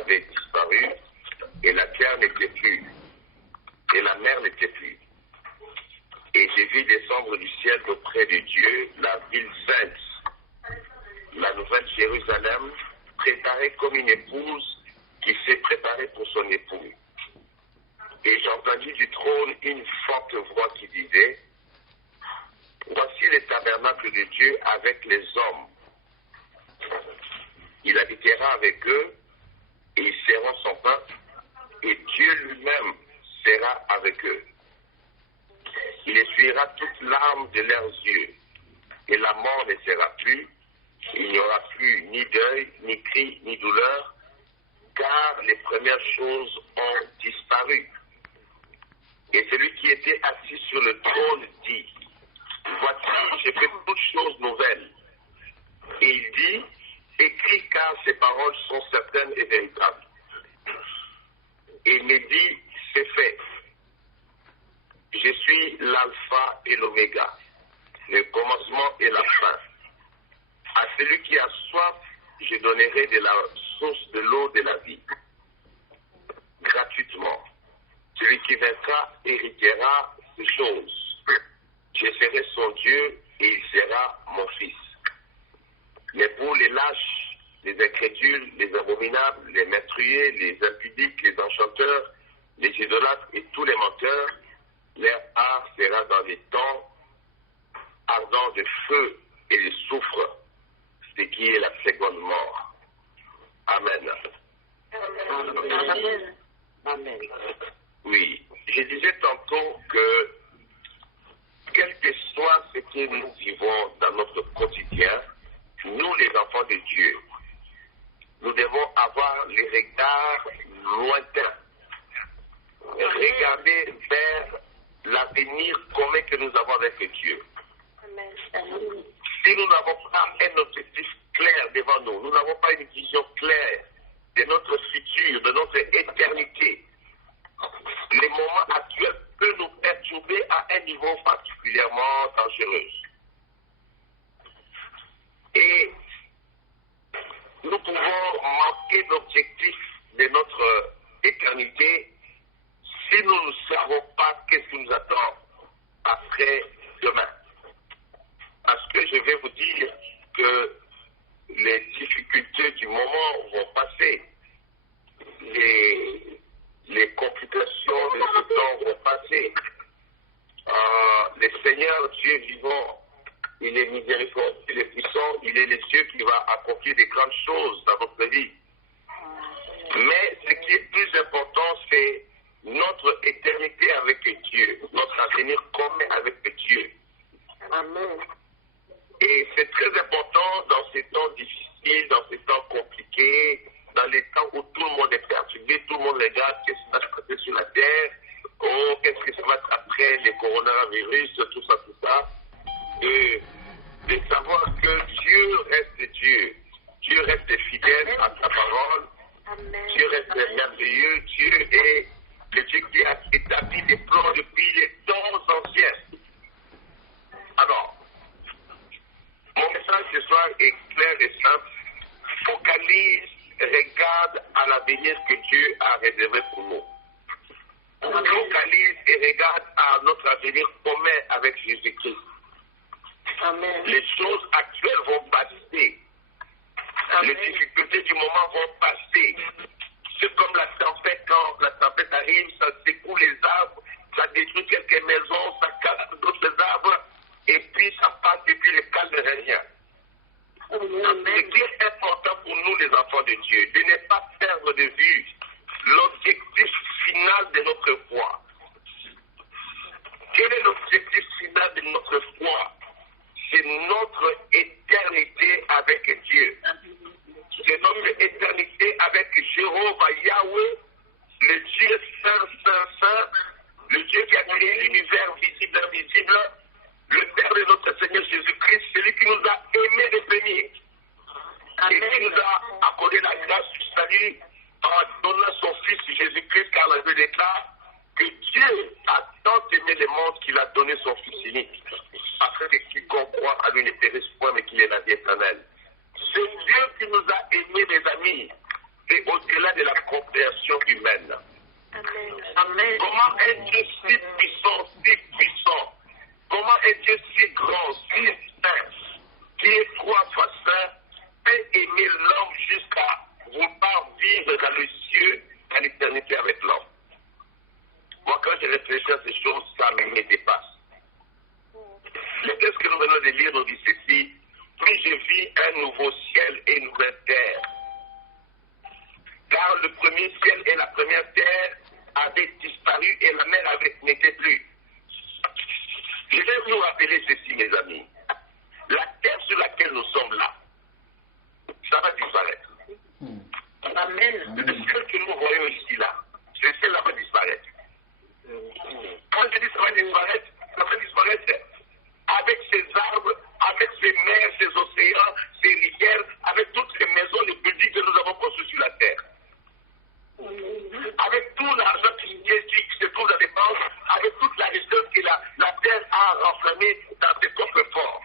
avait disparu, et la terre n'était plus, et la mer n'était plus. Et j'ai vu descendre du ciel auprès de Dieu la ville sainte, la nouvelle Jérusalem, préparée comme une épouse qui s'est préparée pour son époux. Et j'entendis du trône une forte voix qui disait, « Voici le tabernacle de Dieu avec les hommes. Il habitera avec eux, et ils seront son peuple, et Dieu lui-même sera avec eux. Il essuiera toute larme de leurs yeux, et la mort ne sera plus. Il n'y aura plus ni deuil, ni cri, ni douleur, car les premières choses ont disparu. » Et celui qui était assis sur le trône dit, « Voici, j'ai fait toutes choses nouvelles. » Et il dit, « Écris car ces paroles sont certaines et véritables. » Et il me dit, « C'est fait. Je suis l'alpha et l'oméga, le commencement et la fin. À celui qui a soif, je donnerai de la source de l'eau de la vie, gratuitement. Celui qui vaincra héritera ces choses. Je serai son Dieu et il sera mon fils. Mais pour les lâches, les incrédules, les abominables, les meurtriers, les impudiques, les enchanteurs, les idolâtres et tous les menteurs, leur art sera dans les temps ardents de feu et de soufre, ce qui est la seconde mort. Amen. Amen. Amen. Oui, je disais tantôt que quel que soit ce que nous vivons dans notre quotidien, nous les enfants de Dieu, nous devons avoir les regards lointains, regarder vers l'avenir commun que nous avons avec Dieu. Amen. Si nous n'avons pas un objectif clair devant nous, nous n'avons pas une vision claire de notre futur, de notre éternité, les moments actuels peuvent nous perturber à un niveau particulièrement dangereux. Et nous pouvons manquer l'objectif de notre éternité si nous ne savons pas qu'est-ce qui nous attend après demain. Parce que je vais vous dire que les difficultés du moment vont passer. Les complications de ce temps vont passer. Le Seigneur Dieu vivant, il est miséricordieux, il est puissant, il est le Dieu qui va accomplir des grandes choses dans notre vie. Mais ce qui est plus important, c'est notre éternité avec Dieu, notre avenir commun avec Dieu. Amen. Et c'est très important dans ces temps difficiles, dans ces temps compliqués, dans les temps où tout le monde est perturbé, tout le monde regarde qu'est-ce qui va se passer sur la terre, oh, qu'est-ce qui se passe après le coronavirus, tout ça, de savoir que Dieu reste Dieu. Dieu reste fidèle à sa parole. Amen. Dieu reste merveilleux. Dieu est le Dieu qui a établi des plans depuis les temps anciens. Alors, mon message ce soir est clair et simple. Focalise, regarde à l'avenir que Dieu a réservé pour nous. Focalise et regarde à notre avenir commun avec Jésus-Christ. Amen. Les choses actuelles vont passer. Les difficultés du moment vont passer. C'est comme la tempête, quand la tempête arrive, ça secoue les arbres, ça détruit quelques maisons, ça casse d'autres arbres, et puis ça passe et puis le calme revient. Ce qui est important pour nous, les enfants de Dieu, de ne pas perdre de vue l'objectif final de notre foi. Quel est l'objectif final de notre foi? C'est notre éternité avec Dieu. C'est notre éternité avec Jéhovah Yahweh, le Dieu saint, saint, saint, le Dieu qui a créé l'univers visible et invisible, le Père de notre Seigneur Jésus-Christ, celui qui nous a aimés de venir et qui nous a accordé la grâce du salut en donnant son Fils Jésus-Christ, car la Bible déclare que Dieu a tant aimé le monde qu'il a donné son Fils unique, afin que quiconque croit à lui ne périsse point, mais qu'il ait la vie éternelle. C'est Dieu qui nous a aimés, mes amis. c'est au-delà de la compréhension humaine. Amen. Amen. Comment un Dieu si puissant, comment un Dieu si grand, si saint, qui est 3 fois saint, peut aimer l'homme jusqu'à vouloir vivre dans les cieux, dans l'éternité avec l'homme. Moi, quand je réfléchis à ces choses, ça me dépasse. Le texte que nous venons de lire nous dit ceci: puis je vis un nouveau ciel et une nouvelle terre. Car le premier ciel et la première terre avaient disparu et la mer n'était plus. Je vais vous rappeler ceci, mes amis. La terre sur laquelle nous sommes là, ça va disparaître. Amen. Le ciel que nous voyons ici là, ce ciel-là va disparaître. Quand je dis ça va disparaître avec ces arbres, avec ces mers, ces océans, ces rivières, avec toutes ces maisons, les buildings que nous avons construits sur la terre. Avec tout l'argent qui se trouve dans les banques, avec toute la richesse que la terre a renfermée dans ses coffres forts.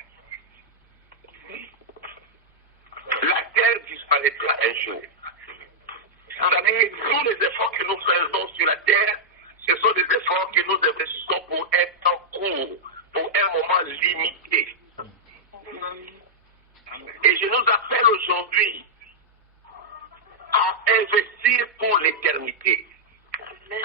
La terre disparaîtra un jour. C'est-à-dire que tous les efforts que nous faisons sur la terre, ce sont des efforts que nous investissons pour un temps court, pour un moment limité. Et je nous appelle aujourd'hui à investir pour l'éternité.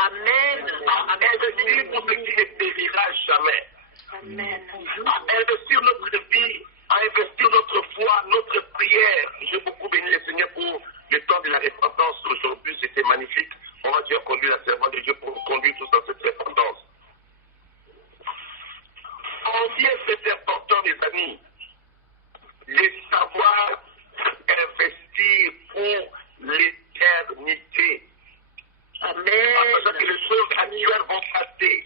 Amen. À investir pour ce qui ne périra jamais. Amen. À investir notre vie, à investir notre foi, notre prière. J'ai beaucoup béni le Seigneur pour le temps de la repentance aujourd'hui. C'était magnifique. On va Dieu conduire la servante de Dieu pour nous conduire tous dans cette repentance. Combien c'est important, mes amis, de savoir investir pour l'éternité. Amen. Parce que les choses actuelles vont passer.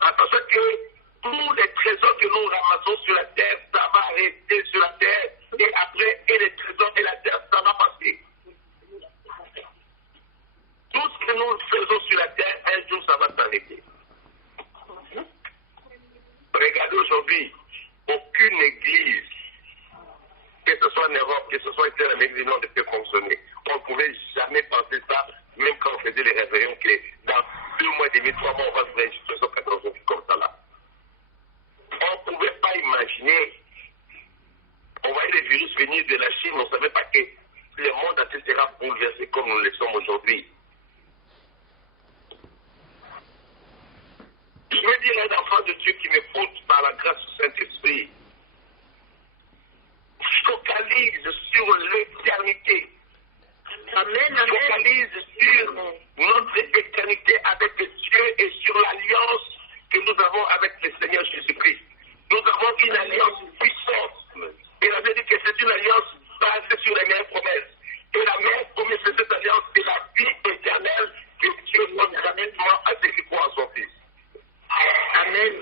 Parce que tous les trésors que nous ramassons sur la terre, ça va rester sur la terre. Et après, et les trésors et la terre, ça va passer. Tout ce que nous faisons sur la terre, un jour, ça va s'arrêter. Regardez aujourd'hui, aucune église, que ce soit en Europe, que ce soit ici en Église, ne peut fonctionner. On ne pouvait jamais penser ça, même quand on faisait les réveillons, que dans 2 mois et demi, 3 mois, on va se faire une situation catastrophique comme ça là. On ne pouvait pas imaginer. On voyait les virus venir de la Chine, on ne savait pas que le monde entier sera bouleversé comme nous le sommes aujourd'hui. Je veux dire à un enfant de Dieu qui m'écoute par la grâce du Saint-Esprit, focalise sur l'éternité. Amen. Focalise sur notre éternité avec Dieu et sur l'alliance que nous avons avec le Seigneur Jésus-Christ. Nous avons une alliance puissante. Et la Bible dit que c'est une alliance basée sur les meilleures promesses. Et la meilleure promesse de cette alliance, c'est la vie éternelle que Dieu donne gratuitement à ceux qui croient en son Fils. Amen.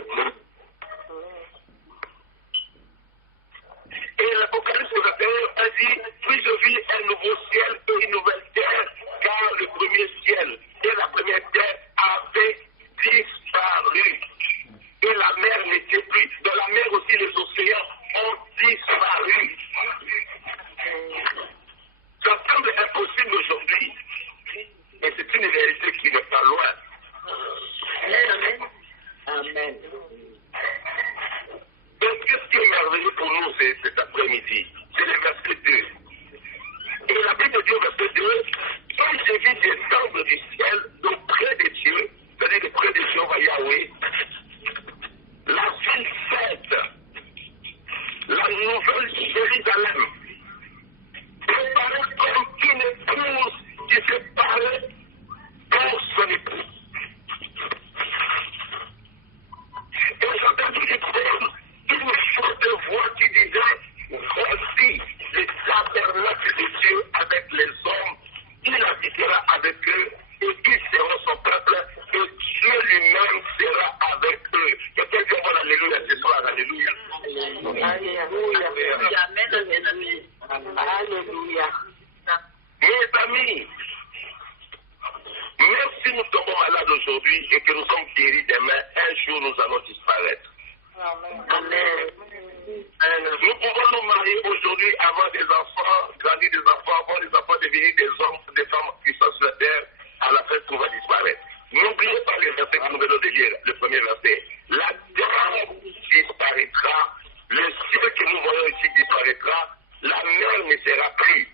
Et l'Apocalypse a dit, puis je vis un nouveau ciel et une nouvelle terre, car le premier ciel et la première terre avaient disparu. Et la mer n'était plus. Dans la mer aussi, les océans ont disparu. Ça semble impossible aujourd'hui. Mais c'est une réalité qui n'est pas loin. Amen. Amen. Donc, qu'est-ce qui est merveilleux pour nous cet après-midi? C'est le verset 2. Et la Bible dit au verset 2, quand j'ai vu descendre du ciel auprès de Dieu, c'est-à-dire auprès de Jéhovah Yahweh, la ville sainte, la nouvelle Jérusalem, préparée comme une épouse qui se paraît pour son époux. Et j'entends une forte voix qui disait, voici le tabernacle de Dieu avec les hommes, il habitera avec eux et ils seront son peuple et Dieu lui-même sera avec eux. Quelqu'un dit bon alléluia ce soir, alléluia. Alléluia. Amen. Alléluia. Mes amis, même si nous tombons malades aujourd'hui et que nous sommes guéris demain, un jour nous allons disparaître. Amen. Nous pouvons nous marier aujourd'hui, avoir des enfants, grandir des enfants, avoir des enfants, devenir des hommes, des femmes puissants sur la terre. À la fin, tout va disparaître. N'oubliez pas les versets que nous venons de lire, le premier verset. La terre disparaîtra, le ciel que nous voyons ici disparaîtra, la mer ne sera plus.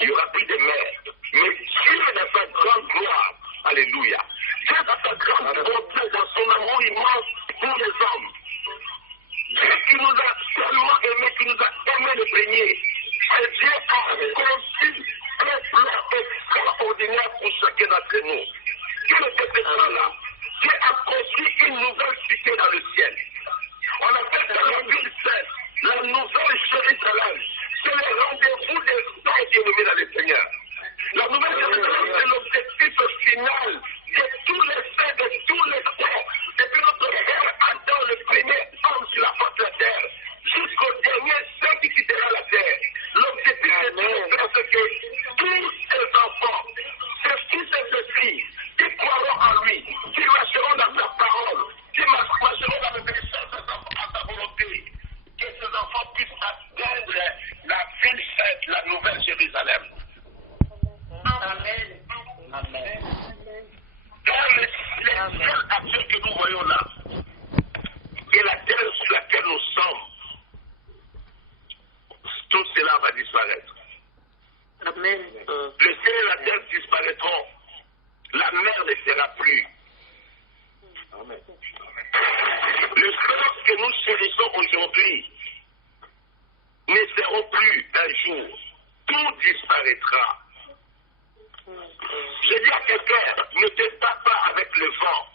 Il n'y aura plus de mer. Mais Dieu, dans sa grande gloire, alléluia, Dieu, dans sa grande bonté, dans son amour immense pour les hommes, Dieu qui nous a tellement aimés, qui nous a aimés le premier, et Dieu a conçu un plan extraordinaire pour chacun d'entre nous. Quel était ce plan-là? Dieu a construit une nouvelle cité dans le ciel. On appelle ça la ville sainte, la nouvelle Jérusalem. C'est le rendez-vous des saints bien-aimés dans le Seigneur. La nouvelle Jérusalem, c'est l'objectif final de tous les saints, de tous les saints, depuis notre père Adam, le premier homme sur la face de la terre, jusqu'au dernier saint qui quittera la terre. L'objectif de Dieu, c'est que tous ses enfants, ses fils et ses filles, qui croiront en lui, qui marcheront dans sa parole, qui marcheront dans l'obéissance à sa volonté, que ces enfants puissent atteindre la ville sainte, la nouvelle Jérusalem. Amen. Amen. Dans les seules actions que nous voyons là, et la terre sur laquelle nous sommes, tout cela va disparaître. Amen. Le ciel et la terre disparaîtront. La mer ne sera plus. Amen. Les choses que nous chérissons aujourd'hui ne seront plus un jour. Tout disparaîtra. Je dis à quelqu'un, ne te bats pas avec le vent.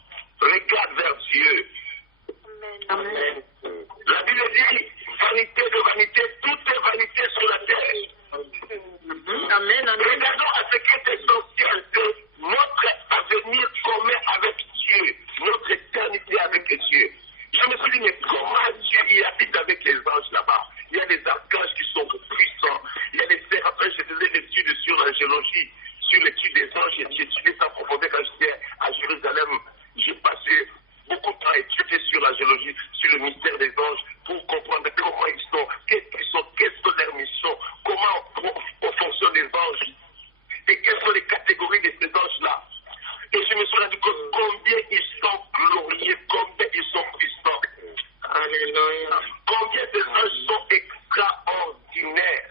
Regarde vers Dieu. Amen. La Bible dit, vanité de vanité, tout est vanité sur la terre. Amen. Amen. Regardons à ce qui est essentiel, que notre avenir commun avec Dieu, notre éternité avec Dieu. Je me suis dit, mais comment Dieu y habite avec les anges là-bas? Il y a des archanges qui sont puissants. Il y a des séraphins, je faisais des études sur l'angélologie, sur l'étude des anges, et j'ai étudié ça en profondeur quand j'étais à Jérusalem. J'ai passé beaucoup de temps à étudier sur l'angélologie, sur le mystère des anges, pour comprendre comment ils sont, quelles sont leurs missions, comment fonctionnent les anges, et quelles sont les catégories de ces anges-là. Et je me suis rendu compte combien ils sont glorieux, combien ils sont puissants. Alléluia. Combien ces anges sont extraordinaires.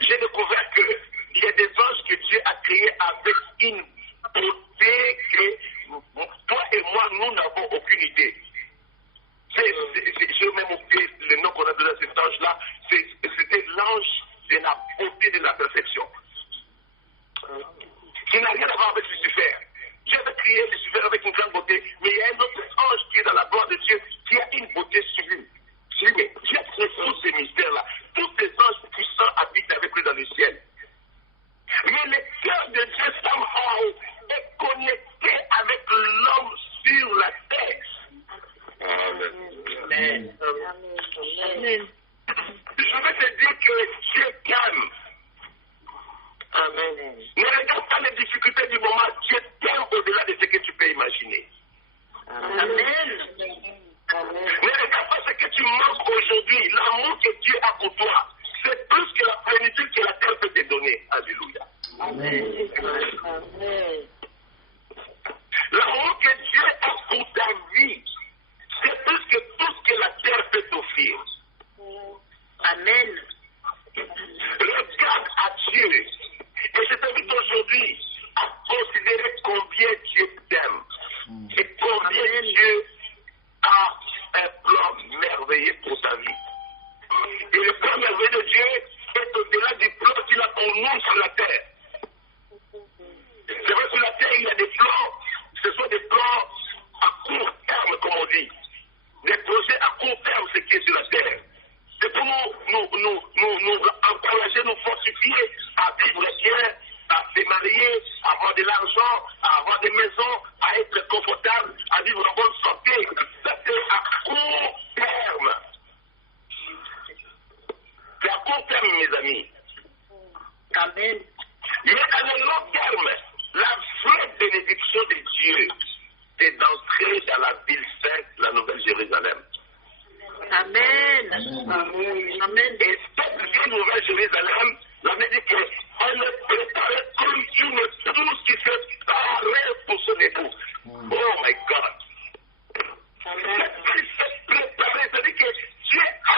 J'ai découvert qu'il y a des anges que Dieu a créés avec une beauté que toi et moi, nous n'avons aucune idée. J'ai même oublié le nom qu'on a donné à cet ange-là. C'était l'ange de la beauté de la perfection. Qui n'a rien à voir avec Lucifer. Dieu a créé Lucifer avec une grande beauté, mais il y a un autre ange qui est dans la gloire de Dieu, qui a une beauté sublime. Mais Dieu a créé tous ces mystères-là. Tous ces anges puissants habitent avec lui dans le ciel. Mais le cœur de Dieu, somehow, est connecté avec l'homme sur la terre. Amen. Amen. Je veux te dire que Dieu t'aime. Amen. Ne regarde pas les difficultés du moment. Dieu t'aime au-delà de ce que tu peux imaginer. Amen. Ne regarde pas ce que tu manques aujourd'hui. L'amour que Dieu a pour toi, c'est plus que la plénitude que la terre peut te donner. Alléluia. Amen. Amen. L'amour que Dieu a pour ta vie, c'est plus que tout ce que la terre peut t'offrir. Amen. Regarde à Dieu. Et je t'invite aujourd'hui à considérer combien Dieu t'aime. Et combien Dieu a un plan merveilleux pour ta vie. Et le plan merveilleux de Dieu est au-delà du plan qu'il a pour nous sur la terre. C'est vrai, sur la terre, il y a des plans. Ce sont des plans à court terme, comme on dit. Des projets à court terme, ce qui est sur la terre. C'est pour nous encourager, nous fortifier à vivre bien, à se marier, à avoir de l'argent, à avoir des maisons, à être confortable, à vivre en bonne santé. Ça, c'est à court terme. C'est à court terme, mes amis. Amen. Mais à le long terme, la vraie bénédiction de Dieu, c'est d'entrer dans la ville sainte, la Nouvelle Jérusalem. Amen. Amen. Amen. Et cette ville Nouvelle Jérusalem, la Bible dit qu'elle est préparée comme une épouse qui se paraît pour son époux. Oh my God. Cette ville s'est préparée, c'est-à-dire que Dieu a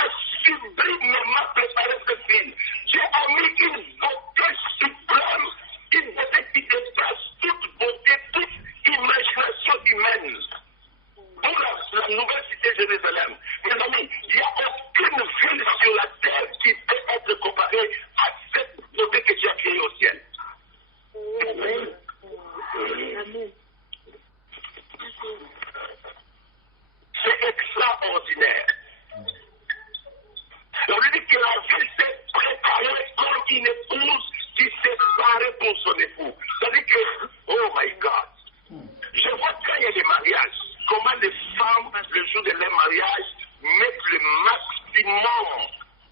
sublimement préparé cette ville. Dieu a mis une beauté suprême, une beauté qui dépasse toute beauté, toute imagination humaine. Pour la nouvelle cité Jérusalem, mes amis, il n'y a aucune ville sur la terre qui peut être comparée à cette beauté que Dieu a créée au ciel. Amen. Amen. C'est extraordinaire. On lui dit que la ville s'est préparée comme une épouse qui s'est parée pour son époux. C'est-à-dire que, oh my God, je vois quand il y a des mariages, comment les femmes, le jour de leur mariage, mettent le maximum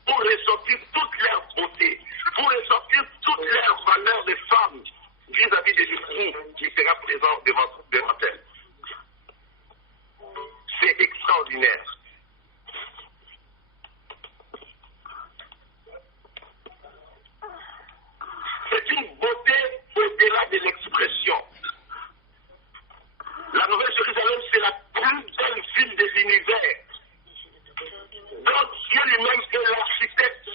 pour ressortir toute leur beauté, pour ressortir toute leur valeur de femme vis-à-vis de l'époux qui sera présent devant elle. C'est extraordinaire. C'est une beauté au-delà de l'expression. La Nouvelle Jérusalem, c'est la plus belle ville de l'univers. Donc Dieu lui-même est l'architecte.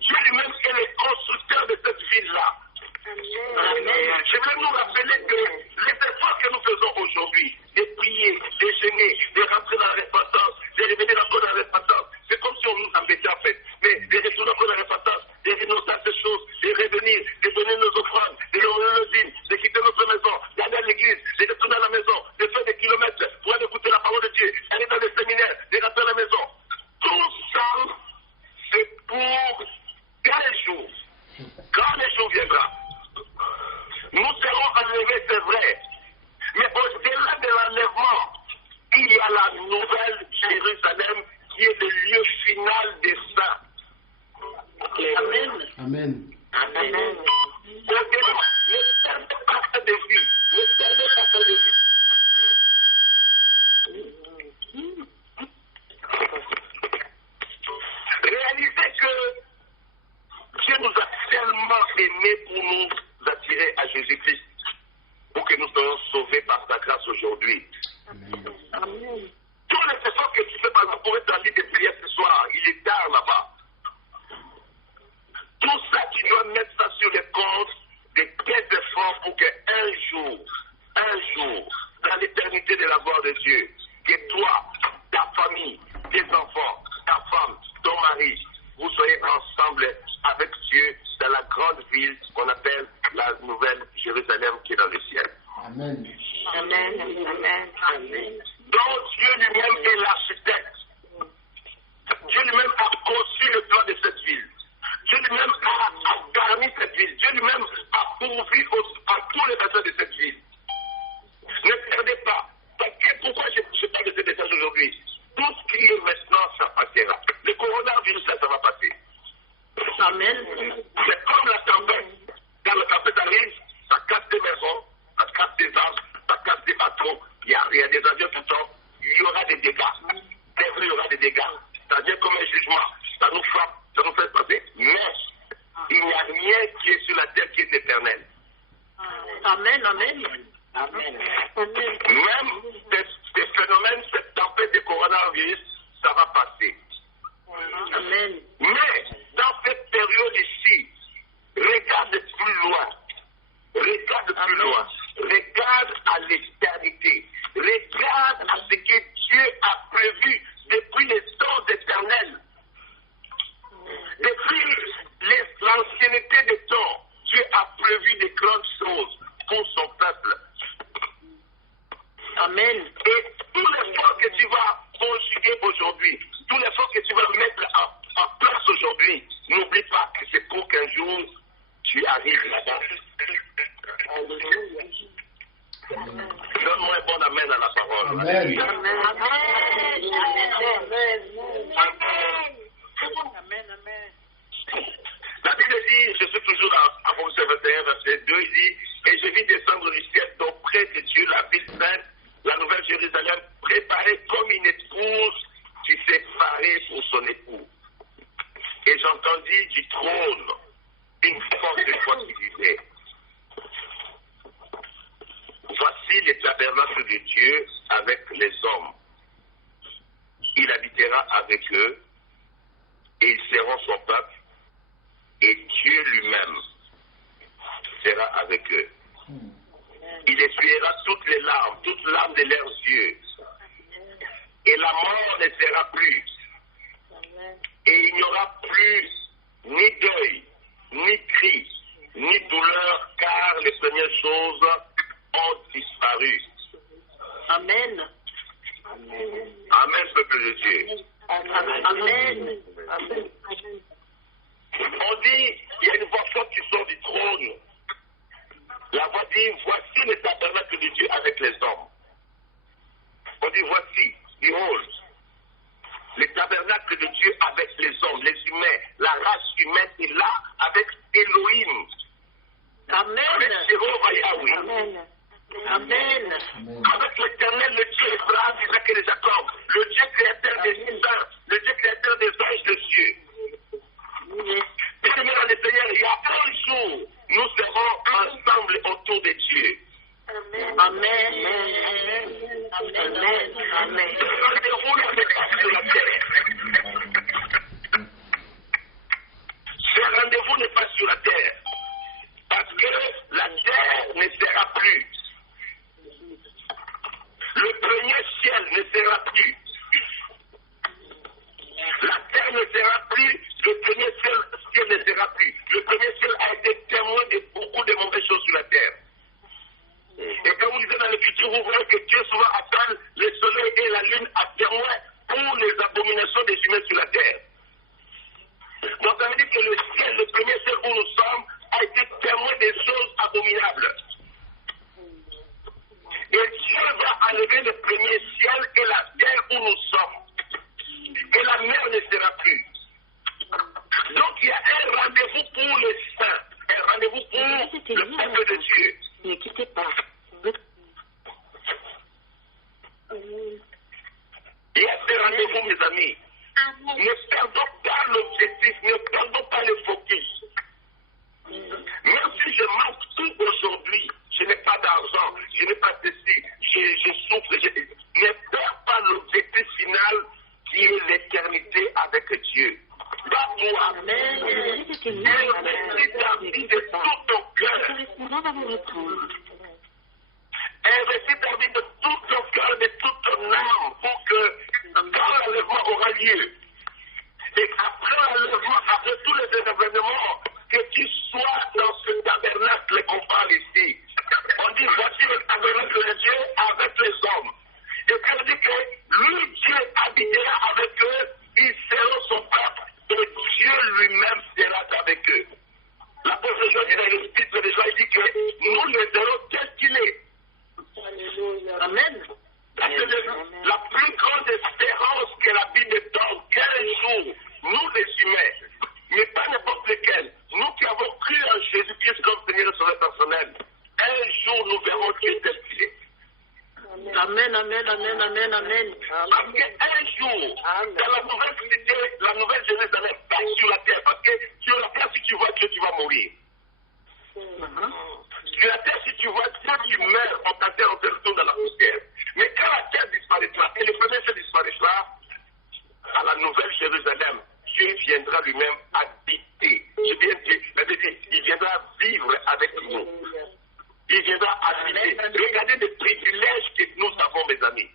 Dieu lui-même est le constructeur de cette ville-là. Je voulais nous rappeler que les efforts que nous faisons aujourd'hui, de prier, de gêner, de rentrer dans la repentance, de revenir encore dans la repentance, c'est comme si on nous embêtait en fait. Mais de retourner encore dans la repentance, de renoncer à ces choses, de revenir, de donner nos offrandes, de donner nos dîmes, de quitter notre maison, d'aller à l'église, de retourner à la maison, de faire des kilomètres pour aller écouter la parole de Dieu, aller dans les séminaires, de rentrer à la maison. Tout ça, c'est pour quel jour? Quand le jour viendra, nous serons enlevés, c'est vrai. Mais au-delà de l'enlèvement, il y a la nouvelle Jérusalem qui est le lieu final des saints. Amen. Amen. Amen. Au-delà, ne perdez pas ça de vue. Ne perdez pas ça de vue. Réalisez que Dieu nous a tellement aimés pour nous attirer à Jésus-Christ, pour que nous soyons sauvés par sa grâce aujourd'hui. Amen. Tous les efforts que tu fais, par exemple, pour être dans l'île de prière ce soir, il est tard là-bas. Tout ça, tu dois mettre ça sur les comptes de tes efforts pour qu'un jour, dans l'éternité de la gloire de Dieu, que toi, ta famille, tes enfants, ta femme, ton mari, vous soyez ensemble avec Dieu dans la grande ville qu'on appelle la Nouvelle Jérusalem qui est dans le ciel. Amen. Amen. Amen. Amen. Donc Dieu lui-même est l'architecte. Dieu lui-même a conçu le plan de cette ville. Dieu lui-même a garni cette ville. Dieu lui-même a pourvu à tous les besoins de cette ville. Ne perdez pas. Pourquoi je parle de ce message aujourd'hui? Tout ce qui est maintenant, ça passera. Le coronavirus, ça va passer. Amen. C'est comme la tempête. Quand la tempête arrive, ça casse des maisons, ça casse des arbres, ça casse des bateaux. Il y a des avions tout le temps. Il y aura des dégâts. C'est vrai, il y aura des dégâts. Ça vient comme un jugement. Ça nous frappe, ça nous fait passer. Mais il n'y a rien qui est sur la terre qui est éternel. Amen. Amen. Amen. Même ces phénomènes, cette tempête de coronavirus, ça va passer. Amen. Mais dans cette période ici, regarde plus loin. Regarde plus loin. Regarde à l'éternité. Regarde à ce que Dieu a prévu depuis les temps éternels. Depuis l'ancienneté des temps, Dieu a prévu de grandes choses pour son peuple. Amen. Et tout l'effort que tu vas conjuguer aujourd'hui, tout l'effort que tu vas mettre en place aujourd'hui, n'oublie pas que c'est pour qu'un jour tu arrives là-bas. Donne-moi un bon amen à la parole. Amen. Alléluia. La Bible dit, je suis toujours à Apocalypse 21, verset 2, il dit, et je vis descendre du ciel auprès de Dieu, la ville sainte, la Et j'entendis du trône une forte voix qui disait, voici le tabernacle de Dieu avec les hommes. Il habitera avec eux et ils seront son peuple et Dieu lui-même sera avec eux. Il essuiera toutes larmes de leurs yeux. Et la mort ne sera plus. Et il n'y aura plus ni deuil, ni cri, ni douleur, car les premières choses ont disparu. Amen. Amen, peuple de Dieu. Amen. On dit, il y a une voix forte qui sort du trône. La voix dit, voici le tabernacle de Dieu avec les hommes. On dit, voici, behold, le tabernacle de Dieu avec les hommes, les humains, la race humaine est là avec Elohim. Amen. Avec Jéhovah Yahweh. Amen. Amen. Avec l'éternel, le Dieu Abraham, Isaac et les Jacob, le Dieu créateur des saints, le Dieu créateur des anges de Dieu. Bien-aimés dans le Seigneur, il y a un jour, nous serons ensemble autour de Dieu. Amen. Amen. Amen. Ce rendez-vous n'est pas sur la terre. Ce rendez-vous n'est pas sur la terre. Parce que la terre ne sera plus. Le premier ciel ne sera plus. La terre ne sera plus. Le premier ciel ne sera plus. Le premier ciel a été témoin de beaucoup de mauvaises choses sur la terre. Et quand vous lisez dans l'Écriture, vous voyez que Dieu souvent appelle le soleil et la lune à témoin pour les abominations des humains sur la terre. Donc ça veut dire que le ciel, le premier ciel où nous sommes, a été témoin des choses abominables. Et Dieu va enlever le premier ciel et la terre où nous sommes. Et la mer ne sera plus. Donc il y a un rendez-vous pour les saints, un rendez-vous pour le peuple de Dieu. Ne quittez pas. Il y a ce rendez-vous, mes amis. Ne perdons pas l'objectif, ne perdons pas le focus. Même si je manque tout aujourd'hui, je n'ai pas d'argent, je n'ai pas ceci, je souffre, ne perds pas l'objectif final qui est l'éternité avec Dieu. Pas toi. Investis ta vie de tout ton cœur. Investis ta vie de tout ton cœur, de toute ton âme, pour que quand l'enlèvement aura lieu, et après l'enlèvement, après tous les événements, que tu sois dans ce tabernacle qu'on parle ici. On dit, voici le tabernacle de Dieu avec les hommes. Et puis on dit que lui, Dieu habitera avec eux, ils seront son peuple, et Dieu lui-même sera avec eux. L'apôtre Jean dit dans le titre de Jean, il dit que nous le verrons tel qu'il est. Amen. La plus grande espérance que la Bible donne, qu'un jour, nous les humains, mais pas n'importe lequel, nous qui avons cru en Jésus-Christ comme Seigneur et Sauveur personnel, un jour nous verrons Dieu tel qu'il est. Amen, amen, amen, amen, amen. Parce qu'un jour, dans la nouvelle cité, la nouvelle Jérusalem, pas sur la terre, parce que sur la terre, si tu vois Dieu, tu vas mourir. Sur la terre, si tu vois Dieu, tu meurs, on t'enterre, on te retourne dans la poussière. Mais quand la terre disparaîtra, et le premier ciel disparaîtra, à la nouvelle Jérusalem, Dieu viendra lui-même habiter. Je viens de dire, il viendra vivre avec nous. Il viendra habiter. Regardez les privilèges que nous avons, mes amis.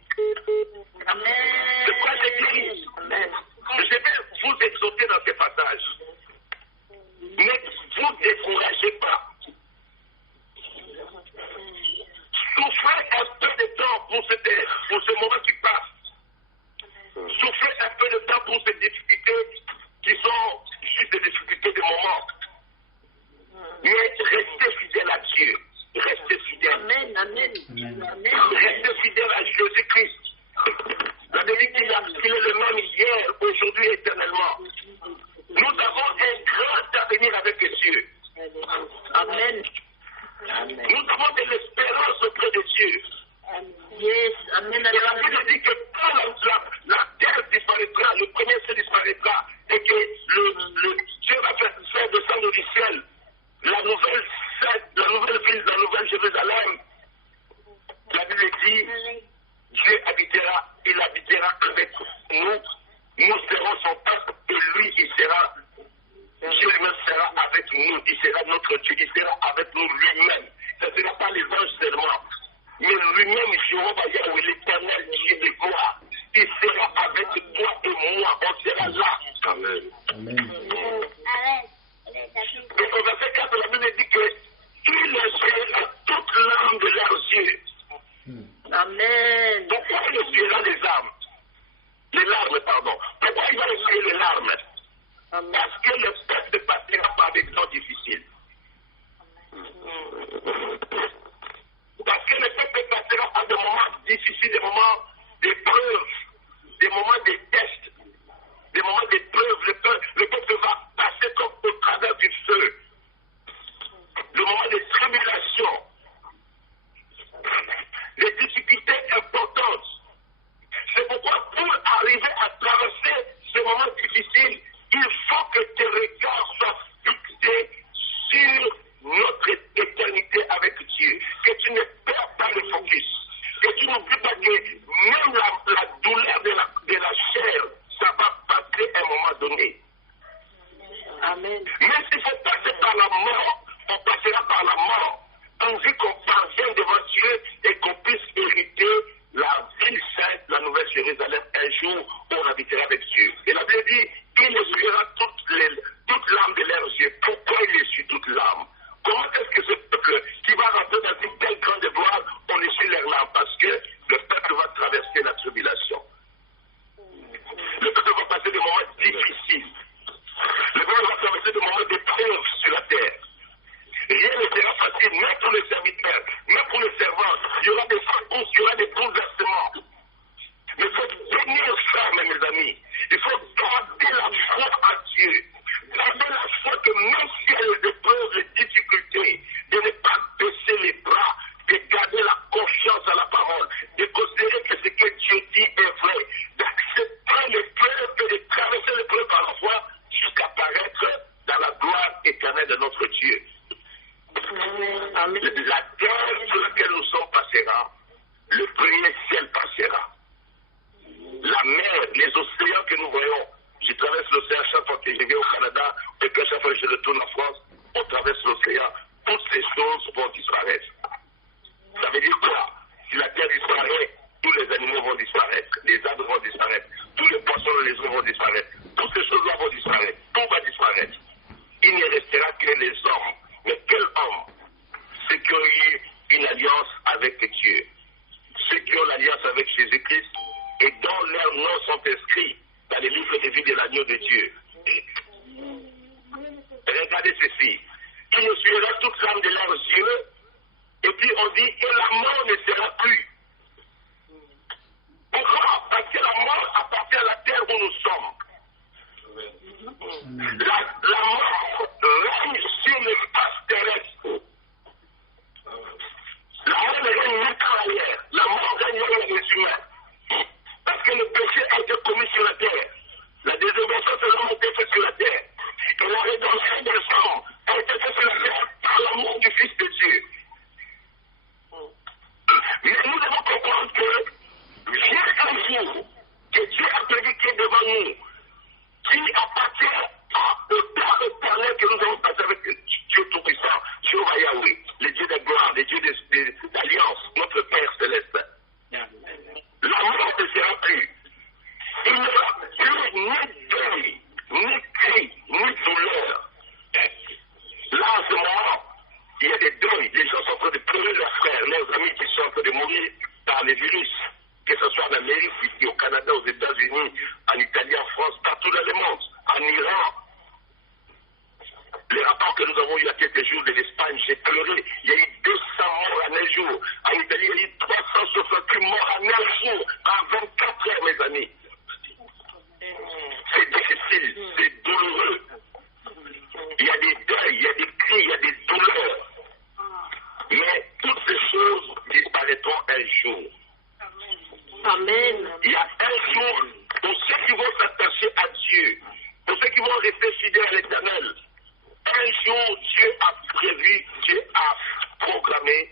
Amen. C'est quoi l'église? Je vais vous exhorter dans ce passage. Ne vous découragez pas. Souffrez un peu de temps pour ce moment qui passe. Souffrez un peu de temps pour ces difficultés qui sont juste des difficultés de moment. Mais restez fidèles à Dieu. Restez fidèles. Amen, amen. Restez fidèles à Jésus-Christ. La Bible dit qu'il est le même hier, aujourd'hui, éternellement. Nous avons un grand avenir avec Dieu. Amen. Nous avons de l'espérance auprès de Dieu. Yes, amen, Et la amen. Bible dit que quand la terre disparaîtra, le premier ciel disparaîtra, et que le avec nous, il sera notre Dieu, il sera avec nous lui-même. Ce ne sera pas les anges seulement, mais lui-même, Jéhovah Yahweh, l'éternel Dieu de gloire, il sera avec toi et moi, on sera là. Amen. Amen. Et au verset 4, la Bible dit que il essuiera toute l'âme de leurs yeux. Amen. Pourquoi il essuiera les âmes? Les larmes, pardon. Pourquoi il va essuyer les larmes? Amen. Parce que le peuple passera par des temps difficiles. Parce que le peuple passera par des moments difficiles, des moments d'épreuve, des moments de tests, des moments d'épreuve. Le peuple va passer comme au travers du feu. Le moment de tribulation, des difficultés importantes. C'est pourquoi pour arriver à traverser ces moments difficiles, il faut que tes regards soient fixés sur notre éternité avec Dieu. Que tu ne perds pas le focus. Que tu n'oublies pas que même la douleur de la chair, ça va passer à un moment donné. Amen. Même s'il faut passer par la mort, on passera par la mort. Pourvu qu'on parvienne devant Dieu et qu'on puisse hériter la ville sainte, la nouvelle Jérusalem, un jour où on habitera avec Dieu. Et la Bible dit qu'il essuiera toute l'âme de leurs yeux. Pourquoi il essuie toute l'âme? Comment est-ce que ce peuple qui va rentrer dans une telle grande gloire, on essuie leurs larmes? Parce que le peuple va traverser la tribulation. Le peuple va passer des moments difficiles. Le peuple va traverser des moments d'épreuve sur la terre. Rien ne sera facile, même pour les serviteurs, même pour les servants. Il y aura des secousses, il y aura des bouleversements. Mais il faut tenir ferme, mes amis. Il faut garder la foi à Dieu. Garder la foi que même s'il y a les épreuves, les difficultés, de ne pas baisser les bras, de garder la confiance à la parole, de considérer que ce que Dieu dit est vrai, d'accepter l'épreuve et de traverser l'épreuve par la foi jusqu'à apparaître dans la gloire éternelle de notre Dieu. Amen. La terre sur laquelle nous sommes passera, le premier ciel passera. La mer, les océans que nous voyons, je traverse l'océan chaque fois que je vais au Canada et que chaque fois que je retourne en France, on traverse l'océan. Toutes ces choses vont disparaître. Ça veut dire quoi? Si la terre disparaît, tous les animaux vont disparaître, les arbres vont disparaître, tous les poissons et les eaux vont disparaître, toutes ces choses-là vont disparaître, tout va disparaître. Il ne restera que les hommes. Mais quel homme? Ceux qui ont eu une alliance avec Dieu, ceux qui ont l'alliance avec Jésus-Christ et dont leurs noms sont inscrits dans les livres de vie de l'agneau de Dieu. Regardez ceci. Il nous suivra toute l'âme de leurs yeux, et puis on dit, et la mort ne sera plus. Pourquoi? Parce que la mort appartient à la terre où nous sommes. La mort règne sur l'espace terrestre. La mort ne règne nulle part ailleurs. La mort règne avec les humains. Parce que le péché a été commis sur la terre. La désobéissance de l'homme a été faite sur la terre. Et la rédemption des hommes a été faite sur la terre par l'amour du Fils de Dieu. Mais nous devons comprendre que vient un jour que Dieu a prédiqué devant nous, qui appartient au temps éternel que nous avons passé avec Dieu Tout-Puissant, Jéhovah Yahweh, le Dieu de gloire, le Dieu d'alliance, notre Père céleste. La mort ne sera plus. Il n'y aura plus ni deuil, ni cri, ni douleur. Là, en ce moment, il y a des deuils. Les gens sont en train de pleurer leurs frères, leurs amis qui sont en train de mourir par les virus. Que ce soit en Amérique, ici au Canada, aux États-Unis, en Italie, en France, partout dans le monde, en Iran. Les rapports que nous avons eu il y a quelques jours de l'Espagne, j'ai pleuré. Il y a eu 200 morts en un jour. En Italie, il y a eu 368 morts en un jour, en 24 heures, mes amis. C'est difficile, c'est douloureux. Il y a des deuils, il y a des cris, il y a des douleurs. Mais toutes ces choses disparaîtront un jour. Amen. Il y a un jour pour ceux qui vont s'attacher à Dieu, pour ceux qui vont rester fidèles à l'Éternel. Un jour, Dieu a prévu, Dieu a programmé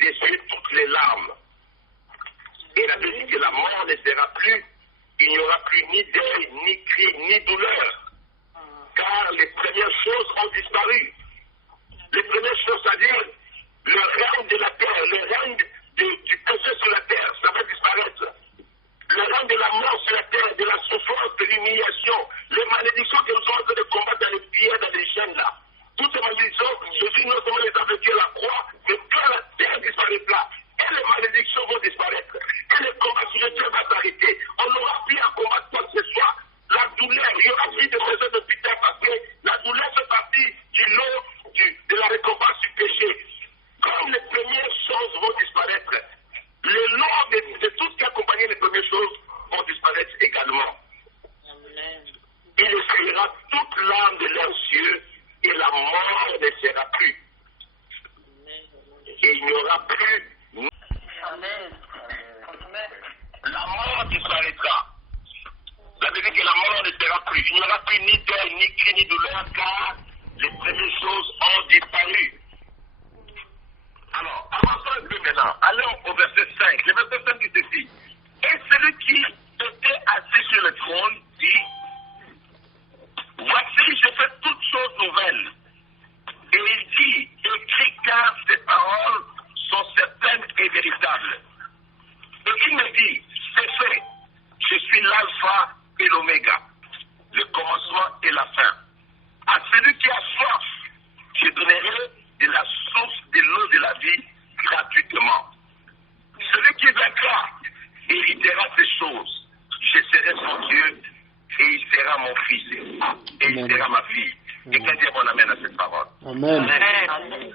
d'essuyer toutes les larmes. Et la Bible dit que la mort ne sera plus, il n'y aura plus ni deuil, ni cri, ni douleur. Car car les premières choses ont disparu. Les premières choses, c'est-à-dire le règne de la terre, le règne du péché sur la terre, ça va disparaître. Le règne de la mort sur la terre, de la souffrance, de l'humiliation, les malédictions que nous sommes en train de combattre dans les pierres, dans les chaînes là. Toutes ces malédictions, Jésus non seulement les a vécues à la croix, mais quand la terre disparaîtra, et les malédictions vont disparaître, et le combat sur la terre va s'arrêter. On n'aura plus à combattre quoi que ce soit. La douleur, il y aura plus de raison de putain parce que la douleur fait partie du lot de la récompense du péché. Comme les premières choses vont disparaître, les lots de tout ce qui accompagnait les premières choses vont disparaître également. Amen. Il essuiera toute l'âme de leurs yeux et la mort ne sera plus. Et il n'y aura plus. Amen. La mort disparaîtra. Ça veut dire que la mort ne sera plus. Il n'y aura plus ni deuil, ni cri, ni douleur, car les premières choses ont disparu. Alors, avançons un peu maintenant. Allons au verset 5. Le verset 5 dit ceci. Et celui qui était assis sur le trône dit, voici, je fais toutes choses nouvelles. Et il dit, écris car ces paroles sont certaines et véritables. Et il me dit, c'est fait. Je suis l'alpha et l'oméga, le commencement et la fin. À celui qui a soif, je donnerai de la source de l'eau de la vie gratuitement. Celui qui vaincra héritera ces choses. Je serai son Dieu et il sera mon fils et il sera ma fille. Et qu'un Dieu bon amène à cette parole. Amen. Amen. Amen.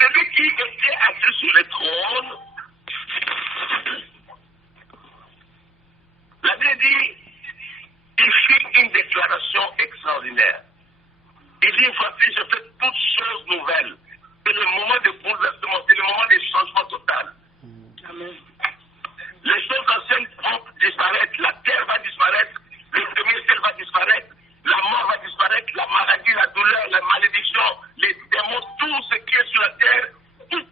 Celui qui était assis sur le trône, la Bible dit, il fit une déclaration extraordinaire. Il dit, voici, je fais toutes choses nouvelles. C'est le moment de bouleversement, c'est le moment de changement total. Amen. Les choses anciennes vont disparaître, la terre va disparaître, le premier ciel va disparaître, la mort va disparaître, la maladie, la douleur, la malédiction, les démons, tout ce qui est sur la terre, tout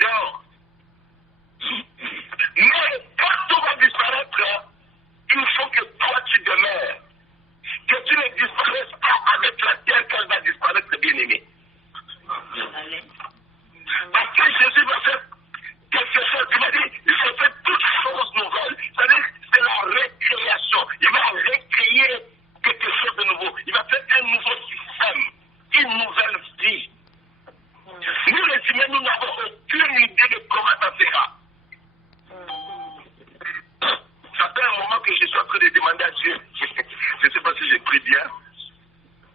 dehors. Mais quand tout va disparaître, il faut que toi tu demeures. Que tu ne disparaisses pas avec la terre quand elle va disparaître, bien-aimé. Amen. Parce que Jésus va faire quelque chose. Il m'a dit, il faut faire toutes choses nouvelles. C'est-à-dire, c'est la récréation. Il va récréer quelque chose de nouveau. Il va faire un nouveau système, une nouvelle vie. Nous, les humains, nous n'avons aucune idée de comment ça sera. Ça fait un moment que je suis en train de demander à Dieu, je ne sais pas si j'ai pris bien,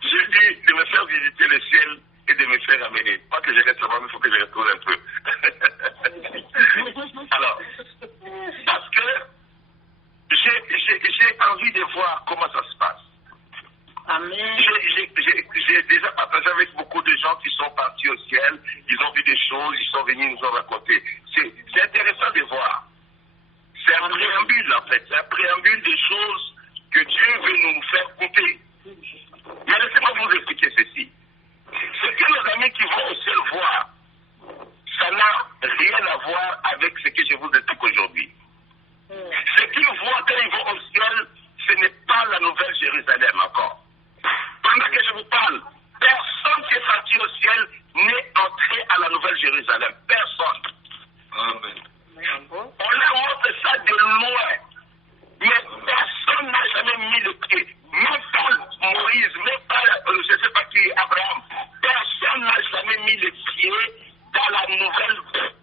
je dis de me faire visiter le ciel et de me faire amener. Pas que je reste là-bas, mais il faut que je retourne un peu. Alors, parce que j'ai envie de voir comment ça se passe. Amen. J'ai déjà partagé avec beaucoup de gens qui sont partis au ciel, ils ont vu des choses, ils sont venus nous en raconter. C'est intéressant de voir. C'est un préambule en fait, c'est un préambule des choses que Dieu veut nous faire goûter. Mais laissez-moi vous expliquer ceci. Ce que nos amis qui vont au ciel voir, ça n'a rien à voir avec ce que je vous explique aujourd'hui. Ce qu'ils voient quand ils vont au ciel, ce n'est pas la nouvelle Jérusalem encore. Pendant que je vous parle, personne qui est parti au ciel n'est entré à la nouvelle Jérusalem. Personne. Amen. On leur montre ça de loin. Mais personne n'a jamais mis le pied. Même pas Moïse, même pas, je ne sais pas qui, Abraham. Personne n'a jamais mis le pied dans la nouvelle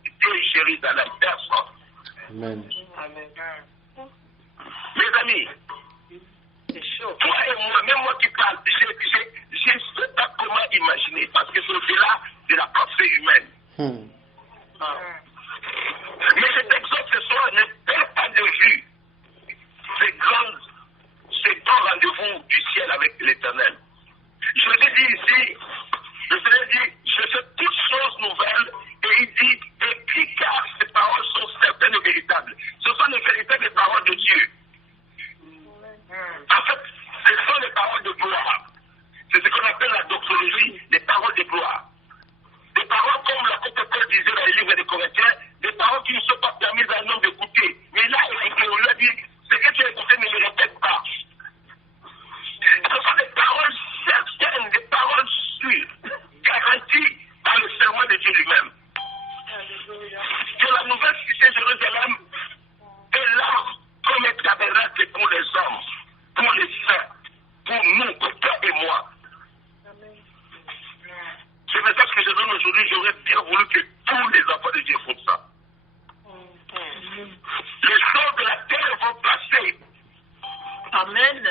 de Jérusalem. Personne. Amen. Mes amis, C'est chaud. toi et moi, même moi qui parle, je ne sais pas comment imaginer, parce que c'est au-delà de la pensée humaine. Mais cet exode ce soir ne perd pas de vue ce grand rendez-vous du ciel avec l'Éternel. Je vous ai dit ici, le Seigneur dit, je fais toutes choses nouvelles, et il dit, écris car ces paroles sont certaines et véritables. Ce sont les véritables paroles de Dieu. En fait, ce sont les paroles de gloire. C'est ce qu'on appelle la doxologie, les paroles de gloire. Des paroles comme l'apôtre Paul disait dans les livres des Corinthiens, des paroles qui ne sont pas permises à un homme d'écouter. Mais là, on lui a dit, ce que tu as écouté ne le répète pas. personne aujourd'hui, j'aurais bien voulu que tous les enfants de Dieu font ça. Les choses de la terre vont passer. Amen.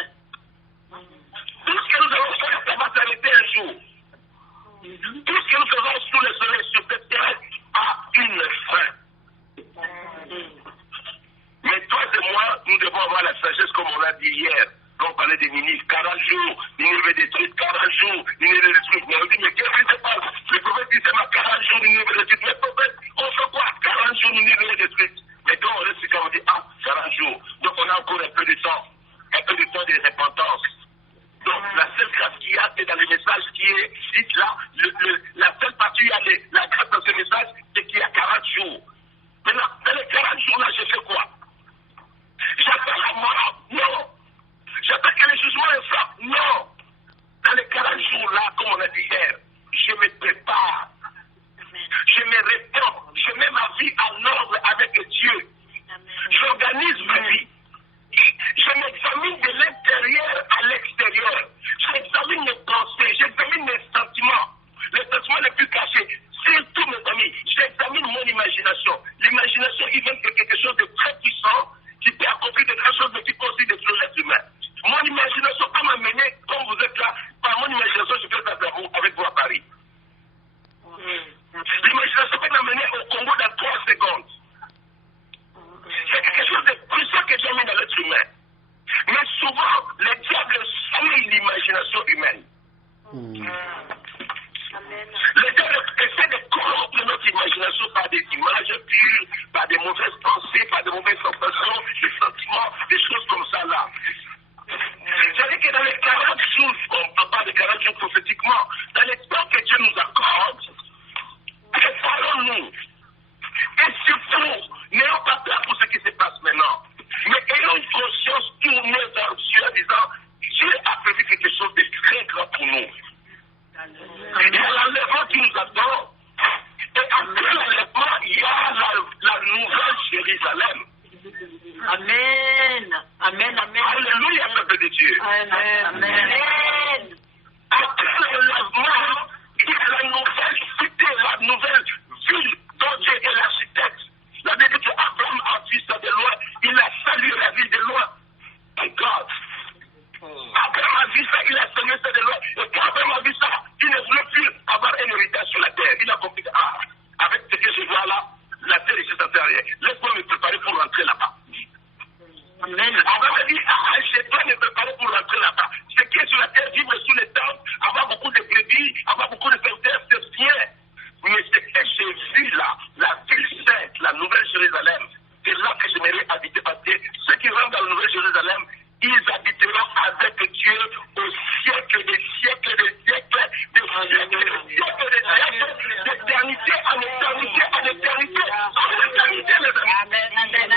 Tout ce que nous allons faire, ça va s'arrêter un jour. Tout ce que nous faisons sous le soleil sur cette terre a une fin. Mais toi et moi, nous devons avoir la sagesse comme on l'a dit hier. Quand on parlait des ministres, 40 jours, Nineveh détruite, 40 jours, Nineveh détruite. Mais on dit, mais qu'est-ce qui se passe? Le prophète dit, c'est ma 40 jours, Nineveh détruite. Mais prophète, on fait quoi? 40 jours, Nineveh détruite. Mais quand on reste ici, on dit, ah, 40 jours. Donc on a encore un peu de temps de repentance. Donc la seule grâce qu'il y a, c'est dans les messages qui est dit là, la seule partie où il y a la grâce dans ce message, c'est qu'il y a 40 jours. Maintenant, dans les 40 jours-là, j'ai fait quoi? J'attends la mort? Non. J'attends que le jugement est frappe? Non. Dans les 40 jours-là, comme on a dit hier, je me prépare. Je me réponds. Je mets ma vie en ordre avec Dieu. J'organise ma vie. Je m'examine de l'intérieur à l'extérieur. J'examine mes pensées, j'examine mes sentiments. Les sentiments les plus cachés. Surtout, mes amis, j'examine mon imagination. L'imagination, il vient de quelque chose de très puissant qui peut accomplir de grandes choses, mais qui peut aussi détruire l'être humain. Mon imagination peut m'amener, comme vous êtes là, par mon imagination, je peux faire avec vous à Paris. L'imagination peut m'amener au Congo dans 3 secondes. C'est quelque chose de puissant que Dieu a mis dans l'être humain. Mais souvent, le diable suit l'imagination humaine. Le diable essaie de corrompre notre imagination par des images pures, par des mauvaises pensées, par des mauvaises sensations, des sentiments, des choses comme ça là. C'est-à-dire que dans les 40 jours, on parle de 40 jours prophétiquement, dans les temps que Dieu nous accorde, préparons-nous. Et surtout, n'ayons pas peur pour ce qui se passe maintenant. Mais ayons une conscience tournée vers Dieu en disant, Dieu a prévu quelque chose de très grand pour nous. Il y a l'enlèvement qui nous attend. Et après l'enlèvement, il y a la nouvelle Jérusalem. Amen. Amen. Amen. Alléluia, peuple de Dieu. Amen. Amen. Après l'enlèvement, il y a la nouvelle cité, la nouvelle ville dont Dieu est l'architecte. La Bible dit qu'Abraham a vu ça de loin, il a salué la ville de loin. My God. Abraham a vu ça, il a salué ça de loin. Et quand Abraham a vu ça, il ne voulait plus avoir un héritage sur la terre. Il a compris que, avec ce que je vois là, la terre est juste à terre. Laisse-moi me préparer pour rentrer là-bas. Amen. Abraham a dit, je dois me préparer pour rentrer là-bas. Ce qui est sur la terre, vivre sous les temples, avoir beaucoup de brebis, avoir beaucoup de serviteurs, c'est bien. Mais ce que j'ai vu là, la ville sainte, la Nouvelle Jérusalem, c'est là que j'aimerais habiter parce que ceux qui rentrent dans la Nouvelle Jérusalem, ils habiteront avec Dieu au siècle des siècles des siècles, des siècles des siècles des siècles, d'éternité en éternité en éternité, en éternité, les amis. Amen. Amen.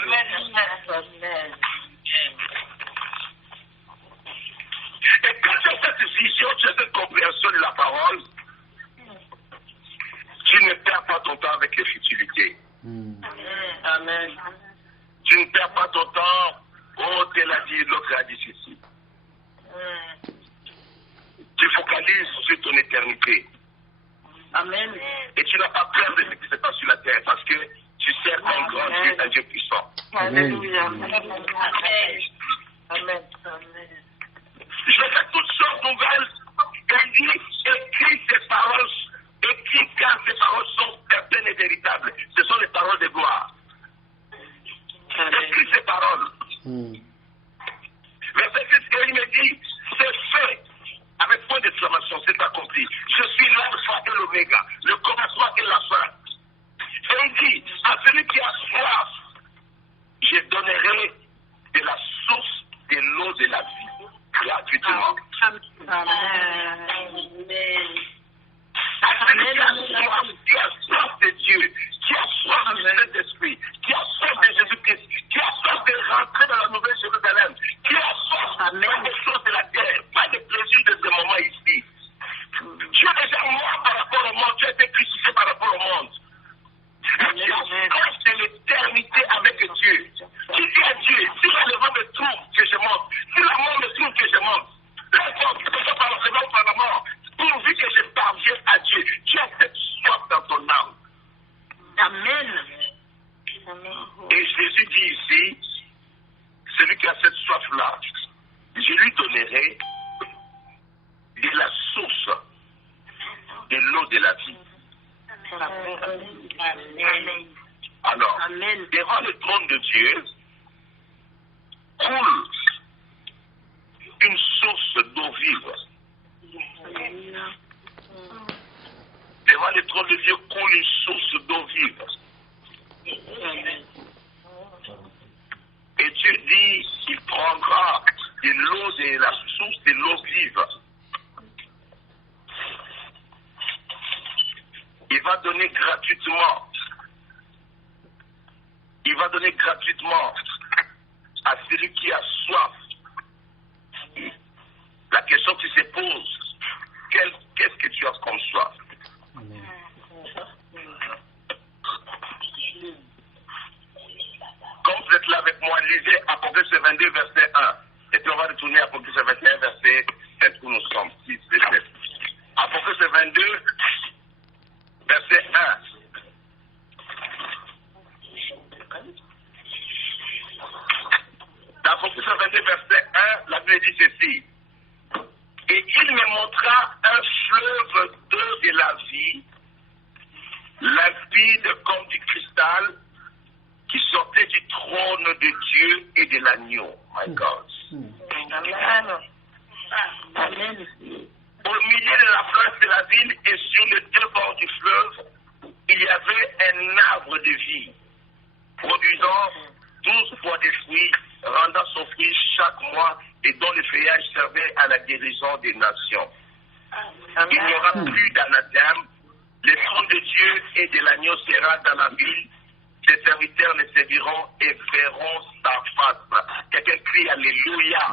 Amen. Amen. Et quand tu as cette vision, tu as cette compréhension de la parole, tu ne perds pas ton temps avec les futilités. Amen. Tu ne perds pas ton temps, oh, tel a dit, l'autre a dit ceci. Tu focalises sur ton éternité. Amen. Et tu n'as pas peur de ce qui se passe sur la terre parce que tu sers un grand Dieu, un Dieu puissant. Alléluia. Amen. Amen. Je fais toutes choses nouvelles. Il dit, écris ces paroles, écris car ces paroles sont certaines et véritables. Ce sont les paroles de gloire. Écris ces paroles. Verset 6, il me dit, c'est fait. Avec point d'exclamation, c'est accompli. Je suis l'alpha et l'oméga, le commencement et la fin. Et il dit, à celui qui a soif, je donnerai de la source de l'eau de la vie, gratuitement. Amen. À celui qui a soif de Dieu, qui a soif du Saint-Esprit, qui a soif de Jésus-Christ, qui a soif de rentrer dans la Nouvelle Jérusalem, qui a soif pas des choses de la terre, pas des plaisirs de ce moment ici. Tu es déjà mort par rapport au monde, tu as été crucifié par rapport au monde. Tu as soif de l'éternité avec Dieu. Tu dis à Dieu, si le vent me trouve, que je monte. Si la mort me trouve, que je monte. Peu importe, que ce soit par le vent ou par la mort, pourvu que je parvienne Amen. Et Jésus dit ici, celui qui a cette soif-là, je lui donnerai de la source de l'eau de la vie. Amen. Alors, Amen. devant le trône de Dieu, coule une source d'eau vive. Devant le trône de Dieu coule une source d'eau vive. Et Dieu dit qu'il prendra de l'eau de la source de l'eau vive. Il va donner gratuitement. Il va donner gratuitement à celui qui a soif. La question qui se pose, qu'est-ce que tu as comme soif? Quand vous êtes là avec moi, lisez Apocalypse 22, verset 1. Et puis on va retourner à Apocalypse 21, verset 7 où nous sommes. 6 et 7. Apocalypse 22, verset 1. Dans Apocalypse 22, verset 1, la Bible dit ceci. Et il me montra un fleuve d'eau de la vie, limpide comme du cristal, qui sortait du trône de Dieu et de l'agneau. My God. Amen. Amen. Au milieu de la place de la ville et sur les deux bords du fleuve, il y avait un arbre de vie, produisant 12 fois des fruits, rendant son fruit chaque mois et dont le feuillage servait à la guérison des nations. Il n'y aura plus d'anathème. Le trône de Dieu et de l'agneau sera dans la ville. Ses serviteurs le serviront et verront sa face. Quelqu'un crie Alléluia.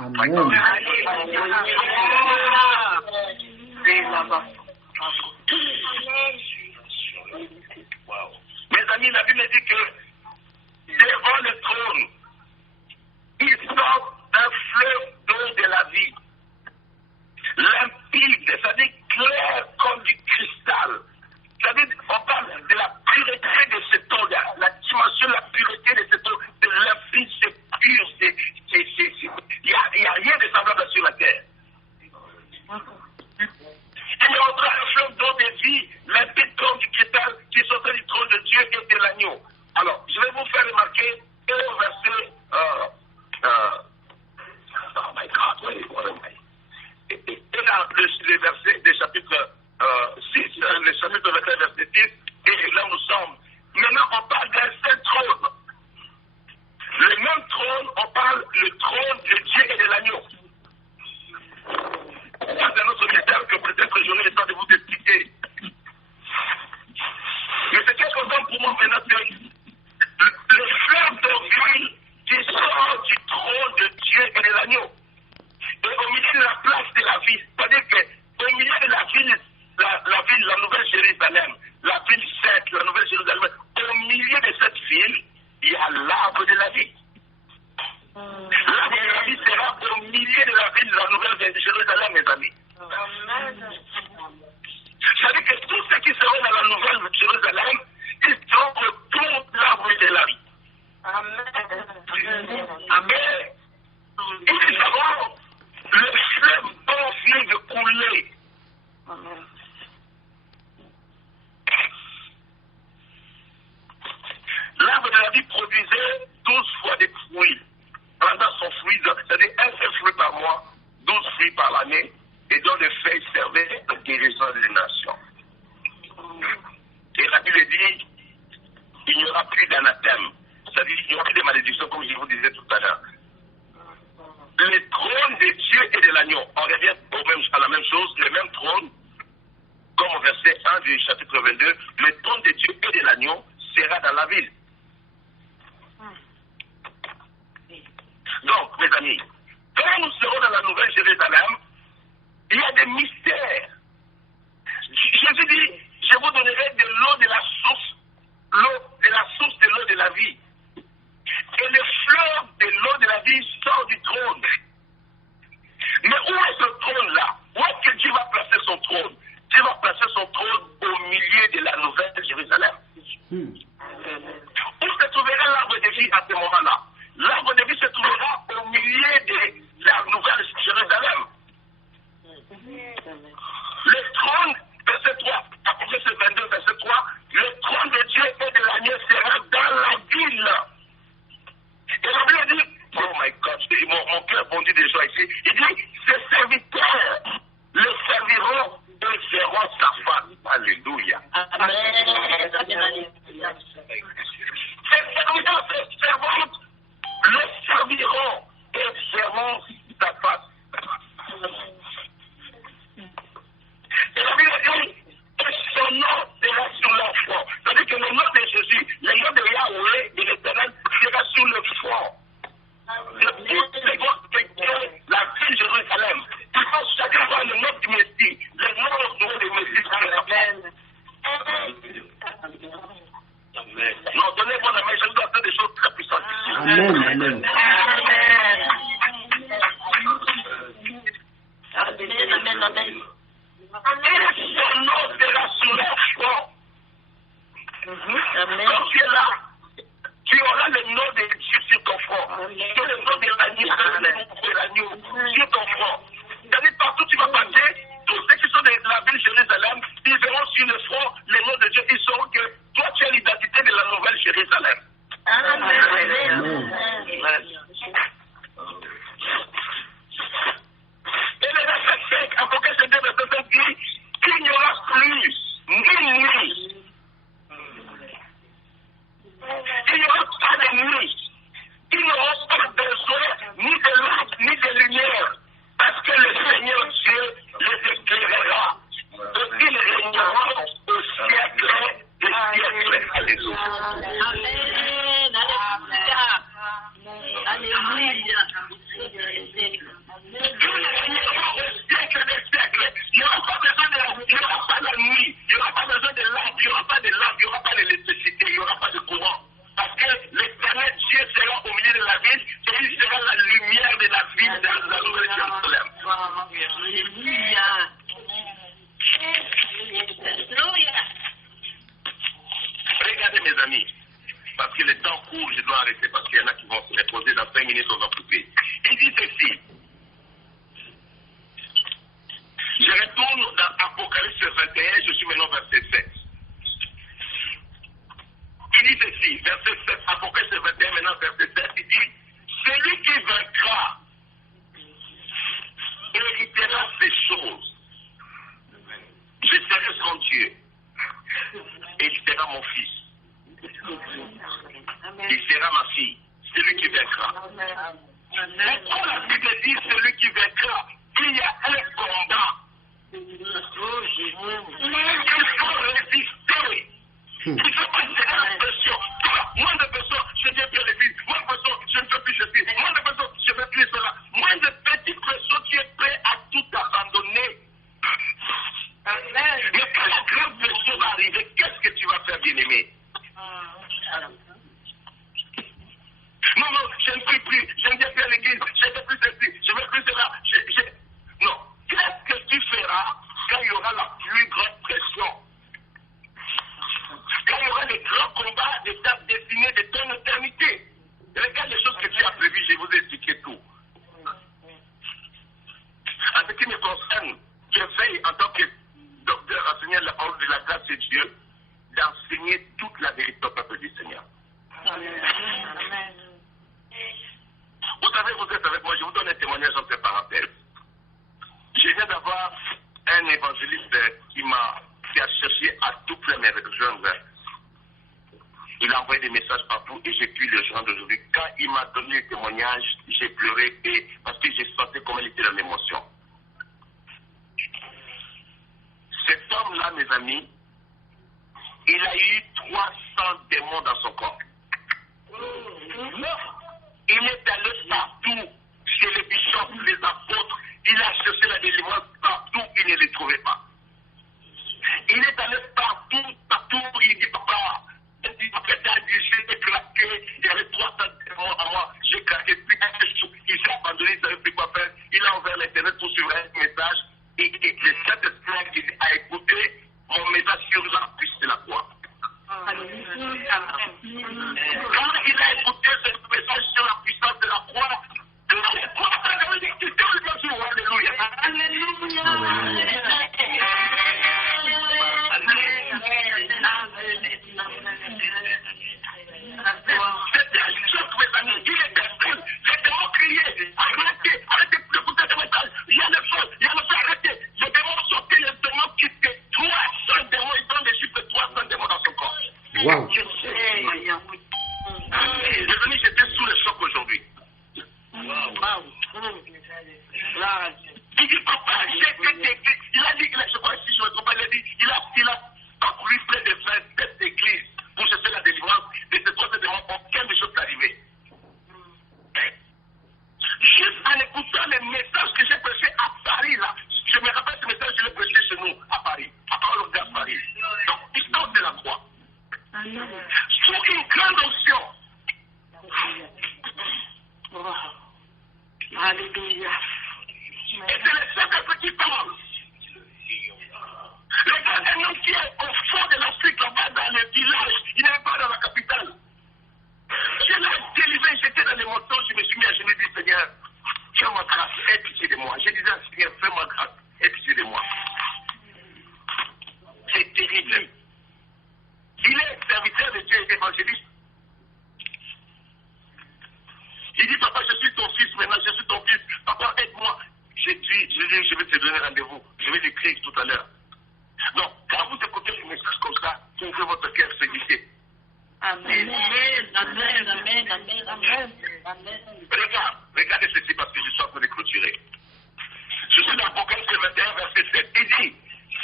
Mes amis, la Bible dit que devant le trône, il sort un fleuve d'eau de la vie. Limpide, c'est-à-dire clair comme du cristal. C'est-à-dire, on parle de la pureté de cette eau, la dimension de la pureté de cette eau, de limpide, c'est pur, il n'y a rien de semblable sur la terre. Il y aura un fleuve d'eau de vie, limpide comme du cristal, qui sortait du trône de Dieu et de l'agneau. Alors, je vais vous faire remarquer au verset, oh my God, what am I? Et là, le verset du chapitre 6, le chapitre 21, verset 10, et là nous sommes. Maintenant, on parle d'un seul trône. Le même trône, on parle le trône de Dieu et de l'agneau. C'est un autre mystère que peut-être j'aurai le temps de vous expliquer. Mais c'est quelque chose pour moi maintenant, c'est le fleuve de vie qui sort du trône de Dieu et de l'agneau. Et au milieu de la place de la ville, c'est-à-dire qu'au milieu de la ville, la Nouvelle Jérusalem, la ville sainte, la Nouvelle Jérusalem, au milieu de cette ville, il y a l'arbre de la vie. L'arbre de la vie sera au milieu de la ville, la Nouvelle Jérusalem, mes amis. C'est-à-dire que tous ceux qui seront dans la Nouvelle Jérusalem, ils seront autour de l'arbre de la vie. Amen. Amen. Et nous avons le fleuve d'eau vient de couler. Amen. L'arbre de la vie produisait 12 fois des fruits, rendant son fruit, c'est-à-dire un seul fruit par mois, 12 fruits par l'année, et dont les feuilles servaient à la guérison des nations. Et la Bible dit, il n'y aura plus d'anathème, c'est-à-dire qu'il n'y aura plus de malédiction, comme je vous disais tout à l'heure. Le trône de Dieu et de l'agneau, on revient à la même chose, le même trône, comme au verset 1 du chapitre 22, le trône de Dieu et de l'agneau sera dans la ville. Donc, mes amis, quand nous serons dans la Nouvelle Jérusalem, il y a des mystères. Jésus dit, je vous donnerai de l'eau de la source, de l'eau de la vie. Et le fleuve de l'eau de la vie sort du trône. Mais où est ce trône-là? Où est-ce que Dieu va placer son trône? Dieu va placer son trône au milieu de la Nouvelle Jérusalem. vie à ce moment-là. L'arbre de vie se trouvera au milieu de la nouvelle Jérusalem. Le trône, verset 3, Apocalypse 22, verset 3, le trône de Dieu et de l'agneau sera dans la ville. Et la Bible dit, oh my God, mon cœur bondit déjà ici, il dit, ses serviteurs le serviront et feront sa face. Alléluia. Amen. Ses serviteurs, ses servantes le serviront et feront sa face. Et la Bible dit que son nom sera sur leur front. C'est-à-dire que le nom de Jésus, le nom de Yahweh, de l'Éternel, sera sur le front. De toutes les gosses de Dieu, la ville de Jérusalem. Il faut chacun voir le nom du Messie. Le nom du Messie sur la front. Non, donnez-moi la main, je dois faire des choses très puissantes. Amen, amen. Amen, amen. Et son nom sera sur leur front. Amen. Quand tu es là, tu auras le nom de Dieu sur ton front. Tu as le nom de l'agneau sur ton front. C'est-à-dire partout tu vas passer, tous ceux qui sont de la ville de Jérusalem, ils verront sur le front le nom de Dieu. Ils sauront que toi tu as l'identité de la nouvelle Jérusalem. Amen. Et le verset 5, Apocalypse 2, verset 5 dit qu'il n'y aura plus ni nuit. Il n'y aura pas de nuit. Il n'y aura pas besoin ni de lampe, ni de lumière. Parce que le Seigneur Dieu les éclairera. Et ils régneront au siècle des siècles. Alléluia. Amen. Alléluia. Il n'y aura pas besoin de, il n'y aura pas la nuit, il n'y aura pas besoin de lampe, il n'y aura pas de lampe, il n'y aura pas d'électricité, il n'y aura pas de courant. Parce que l'Éternel Dieu sera au milieu de la ville et il sera la lumière de la ville dans la nouvelle Jérusalem. Alléluia. Alléluia. Regardez mes amis, parce que le temps court, je dois arrêter parce qu'il y en a qui vont se reposer dans 5 minutes, on va couper. Il dit ceci. Je retourne dans Apocalypse 21, je suis maintenant verset 7. Il dit ceci, verset 7, Apocalypse 21, maintenant verset 7, il dit, celui qui vaincra héritera ces choses. Je serai son Dieu et il sera mon fils. Il sera ma fille, celui qui vaincra. Pourquoi la Bible dit celui qui vaincra? Il y a un combat. Il faut résister. Il faut passer à la pression. Moins de personnes, je viens faire les filles. Moins de personnes, je ne fais plus ceci. Moins de personnes, je ne fais plus cela. Moins de petites pressions, tu es prêt à tout abandonner. Mais quand la grande pression va arriver, qu'est-ce que tu vas faire, bien-aimé? Non, non, je ne prie plus, je ne viens plus à l'église, je ne fais plus ceci, je ne fais plus cela. Non, qu'est-ce que tu feras quand il y aura la plus grande pression? Quand il y aura les grands combats de ta destinée, de ton éternité? Regarde les choses que tu as prévues, je vous ai expliqué tout. En ce qui me concerne, je veille en tant que docteur enseignant la parole de la grâce de Dieu, d'enseigner toute la vérité au peuple du Seigneur. Amen. Vous savez, vous êtes avec moi, je vous donne un témoignage entre parenthèses. Je viens d'avoir un évangéliste qui a cherché à tout près me rejoindre. Il a envoyé des messages partout et j'ai pu le joindre aujourd'hui. Quand il m'a donné le témoignage, j'ai pleuré parce que j'ai senti comment il était dans l'émotion. Cet homme-là, mes amis, il a eu 300 démons dans son corps. Il est allé partout, chez les bishops, les apôtres. Il a cherché la délivrance partout, il ne les trouvait pas. Il est allé partout, il dit, papa, j'ai craqué, il y avait 300 démons à moi, j'ai craqué, il s'est abandonné, il ne savait plus quoi faire. Il a ouvert l'internet pour suivre un message et le Saint-Esprit a écouté mon message sur la puce de la croix. Quand il a écouté ce message sur la puissance de la croix, la croix a dit que Dieu le voit sur Alléluia. C'était un choc, mes amis. Il est destin. Les démons criaient. Arrêtez de écouter ce message. Il y a le feu, arrêtez. Les démons sortaient, les démons quittaient. 300 démons, ils donnent des chiffres de 300 démons dans son corps. Wow. Je sais. Les amis, j'étais sous le choc aujourd'hui. Il dit, papa, il a dit, je crois si je me trompe pas, il a dit, il a parcouru près de 27 églises pour chercher la délivrance de ces 300 démons, aucun des choses n'est arrivé. Juste en écoutant les messages que j'ai prêchés à Paris, là, je me rappelle ce message, je l'ai prêché chez nous, à Paris, à Parole de Paris. Donc, histoire de la croix. Sous une grande onction. Alléluia. Et c'est le Saint-Esprit qui parle. Le gars, un homme qui est au fond de l'Afrique, là-bas, dans le village, il n'est pas dans la capitale. Je l'ai délivré, j'étais dans les montants, je me suis mis à genoux et dit, Seigneur, fais-moi grâce, aie pitié de moi. Je disais, Seigneur, fais-moi grâce, aie pitié de moi. C'est terrible. Il est serviteur de Dieu et évangéliste. Il dit, papa, je suis ton fils maintenant, je suis ton fils. Papa, aide-moi. J'ai dit, je vais te donner rendez-vous. Je vais l'écrire tout à l'heure. Donc, quand vous écoutez les messages comme ça, ouvrez votre cœur, Seigneur. Amen. Regardez ceci parce que je suis en train de clôturer. Je suis dans Apocalypse 21, verset 7. Il dit,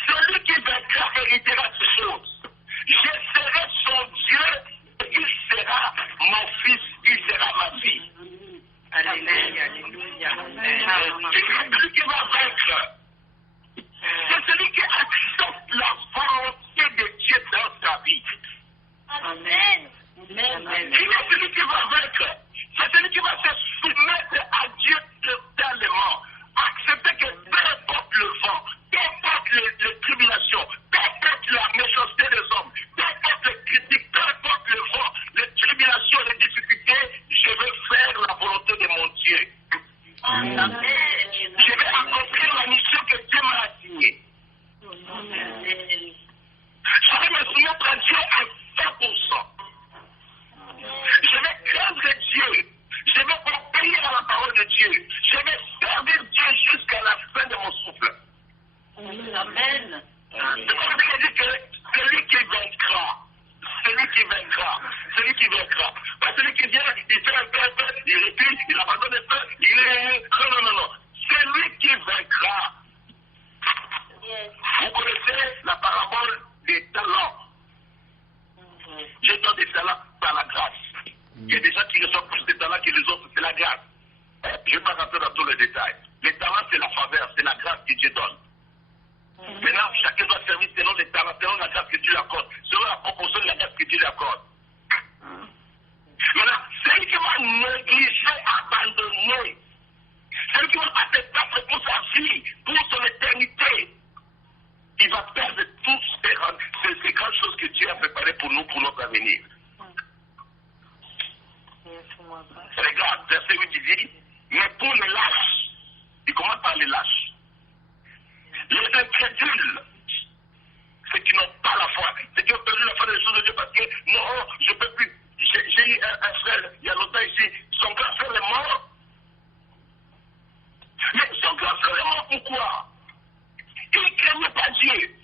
celui qui vaincra héritera ces choses. Je serai son Dieu et il sera mon fils, il sera ma fille. Alléluia. C'est celui qui va vaincre. C'est celui qui accepte la volonté de Dieu dans sa vie. Amen. Il est celui qui va vaincre. C'est celui qui va se soumettre à Dieu totalement. Accepter que peu importe le vent, peu importe les tribulations, peu importe la méchanceté des hommes, peu importe les critiques, peu importe le vent, les tribulations, les difficultés, je vais faire la volonté de mon Dieu. Amen. Je vais accomplir la mission que Dieu m'a assignée. Je vais me soumettre à Dieu à 100%. Je vais craindre Dieu. Je vais obéir à la parole de Dieu. Je vais servir Dieu jusqu'à la fin de mon souffle. Amen. C'est comme il dit que celui qui vaincra, pas celui qui vient, il fait un peu, il recule, il abandonne un peu, non. Celui qui vaincra. Vous connaissez la parabole des talents. Je donne des talents par la grâce. Il y a des gens qui reçoivent plus de talents que les autres, c'est la grâce. Je ne vais pas rentrer dans tous les détails. Les talents, c'est la faveur, c'est la grâce que Dieu donne. Maintenant, chacun doit servir selon les talents, selon la grâce que Dieu lui accorde, selon la proportion de la grâce que Dieu lui accorde. Maintenant, celui qui va négliger, abandonner, celui qui va pas se battre pour sa vie, pour son éternité, il va perdre toutes ces grandes choses que Dieu a préparées pour nous, pour notre avenir. Regarde, verset 8 dit, mais pour les lâches, il commence par les lâches. Les incrédules, ceux qui n'ont pas la foi, ceux qui ont perdu la foi des choses de Dieu parce que non, je ne peux plus. J'ai eu un frère, il y a longtemps ici, son grand frère est mort. Mais son grand frère est mort pourquoi? Il ne craignait pas Dieu.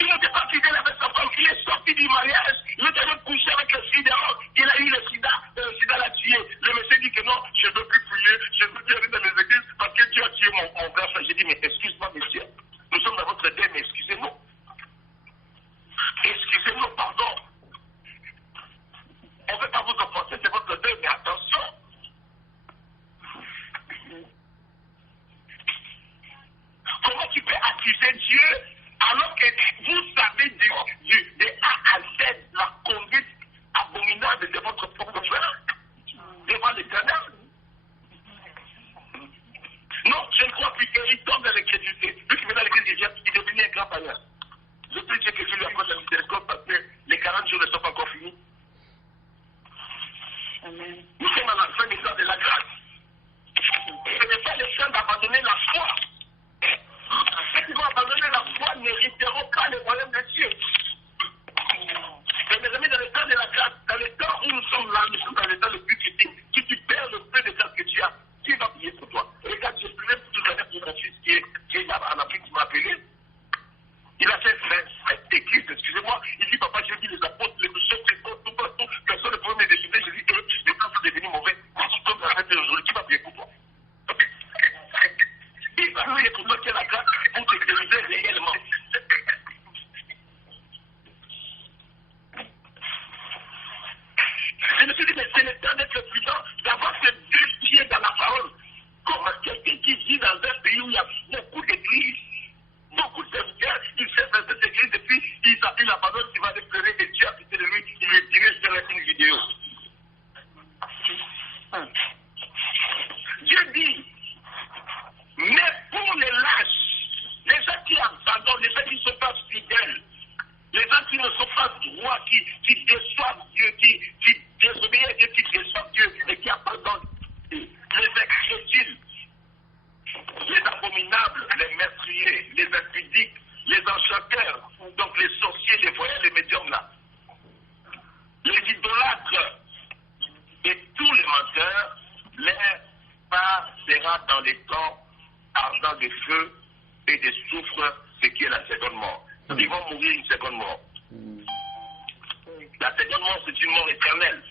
Il n'était pas fidèle avec sa femme, il est sorti du mariage, il est allé coucher avec le sida, il a eu le sida l'a tué. Le monsieur dit que non, je ne veux plus prier, je ne veux plus aller dans les églises parce que Dieu a tué mon grand frère. J'ai dit, mais excuse-moi, monsieur, nous sommes dans votre deuil, mais excusez-nous. Excusez-nous, pardon. On ne veut pas vous offenser, c'est votre deuil, mais attention. Comment tu peux accuser Dieu alors que vous savez de A à Z la conduite abominable de votre propre frère devant l'Éternel? Non, je ne crois plus qu'il tombe dans l'incrédulité. Lui qui vient dans l'église, il est devenu un grand païen. Je prie Dieu que Dieu lui accorde la miséricorde parce que les 40 jours prier pour toi qui as la grâce pour te délivrer réellement. Je me suis dit, mais c'est le temps d'être prudent, d'avoir ces 2 pieds dans la parole. Comment quelqu'un qui vit dans un pays où il y a beaucoup d'églises, beaucoup de serviteurs, il sait dans cette église et puis il abandonne, il va aller pleurer et Dieu a pitié de lui, il lui dirige sur une vidéo. Dieu dit, mais pour les lâches, les gens qui abandonnent, les gens qui ne sont pas fidèles, les gens qui ne sont pas droits, qui déçoivent Dieu, qui désobéissent à Dieu, qui déçoivent Dieu et qui abandonnent les incrédules, les abominables, les meurtriers, les impudiques, les enchanteurs, donc les sorciers, les voyants, les médiums là, les idolâtres et tous les menteurs, leur part sera dans les temps ardents de feu et de soufre, ce qui est la seconde mort. Ils vont mourir une seconde mort. La seconde mort, c'est une mort éternelle.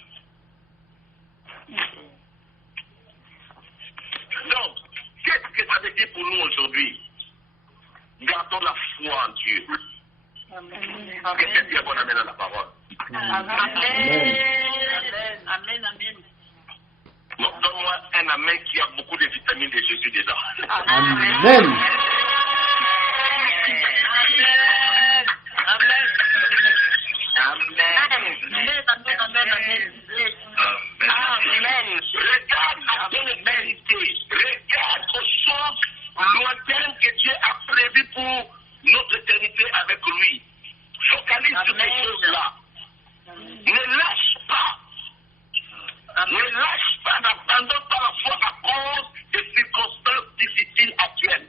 Donc, qu'est-ce que ça veut dire pour nous aujourd'hui? Gardons la foi en Dieu. Qu'est-ce que Dieu qu'on amène à la parole? Amen. Amen. Amen. Donc, donne-moi un amen qui a beaucoup de vitamines de Jésus dedans. Amen. Regarde la bonne vérité. Regarde aux choses lointaines que Dieu a prévues pour notre éternité avec lui. Focalise sur ces choses-là. Ne lâche pas. Ne lâche pas, n'abandonne pas la foi à cause des circonstances difficiles actuelles.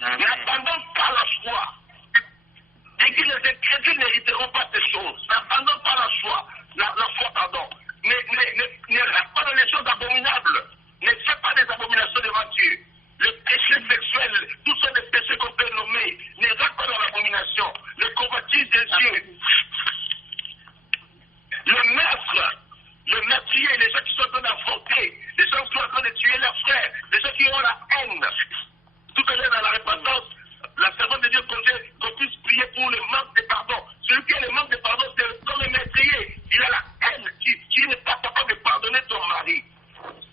N'abandonne pas la foi. Et que les incrédules n'hériteront pas ces choses. N'abandonne pas la foi. La foi, pardon. Ne reste pas dans les choses abominables. Ne fais pas des abominations devant Dieu. Le péché sexuel, tous sont des péchés qu'on peut nommer. Ne reste pas dans l'abomination. Le convoitise des yeux. Le meurtrier, les gens qui sont en train d'affronter, les gens qui sont en train de tuer leurs frères, les gens qui ont la haine. Tout à l'heure dans la repentance, la servante de Dieu qu'on puisse prier pour le manque de pardon. Celui qui a le manque de pardon, c'est comme un meurtrier. Il a la haine qui n'est pas capable de pardonner ton mari.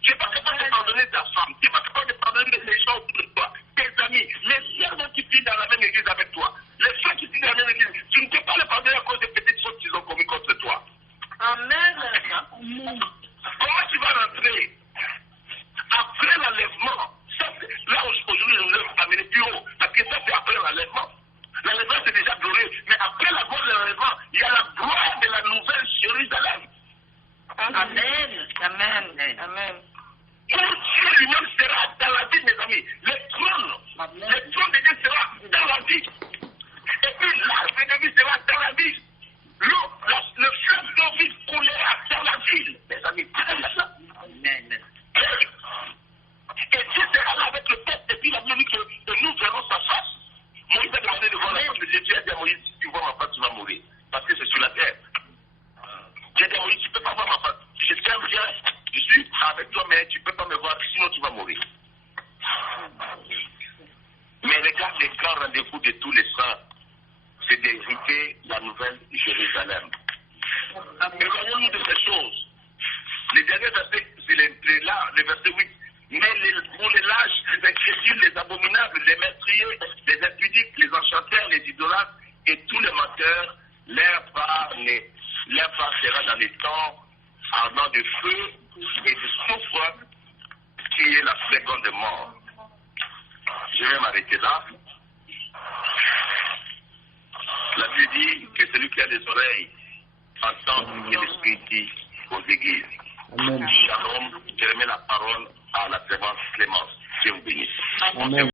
Tu n'es pas capable de pardonner ta femme. Tu n'es pas capable de pardonner les gens autour de toi, tes amis, les servants qui prient dans la même église avec toi, les frères qui prient dans la même église. Tu ne peux pas les pardonner à cause des petites choses qu'ils ont commises contre toi. Amen. Comment tu vas rentrer après l'enlèvement? Là aujourd'hui, nous devons amener plus haut, parce que ça c'est après l'enlèvement. L'enlèvement c'est déjà glorieux, mais après la gloire de l'enlèvement, il y a la gloire de la nouvelle Jérusalem. Amen. Amen. Amen. Où Dieu lui-même sera dans la vie, mes amis. Le trône de Dieu sera dans la vie. Et puis l'arbre de vie sera dans la vie. Le fleuve d'eau vive coulera dans la ville, mes amis. Amen. Et Dieu sera là avec le peuple, et puis il a bien dit que nous verrons sa face. Moïse a demandé de voir la face de Dieu. Dieu a dit à Moïse, si tu vois ma face, tu vas mourir. Parce que c'est sur la terre. Dieu a dit à Moïse, tu ne peux pas voir ma face. Je t'aime bien, je suis avec toi, mais tu ne peux pas me voir, sinon tu vas mourir. Mais regarde les grands rendez-vous de tous les saints. C'est d'hériter la nouvelle Jérusalem. Éloignons-nous de ces choses. Le dernier verset, c'est le verset 8. Mais pour les lâches, les incrédules, les abominables, les meurtriers, les impudiques, les enchanteurs, les idolâtres et tous les menteurs, leur part sera dans les temps ardents de feu et de soufre, qui est la seconde mort. Je vais m'arrêter là. La Bible dit que celui qui a des oreilles entend ce que l'Esprit dit aux églises. Amen. Shalom, je remets la parole à la servante Clémence. Dieu vous bénisse. Amen.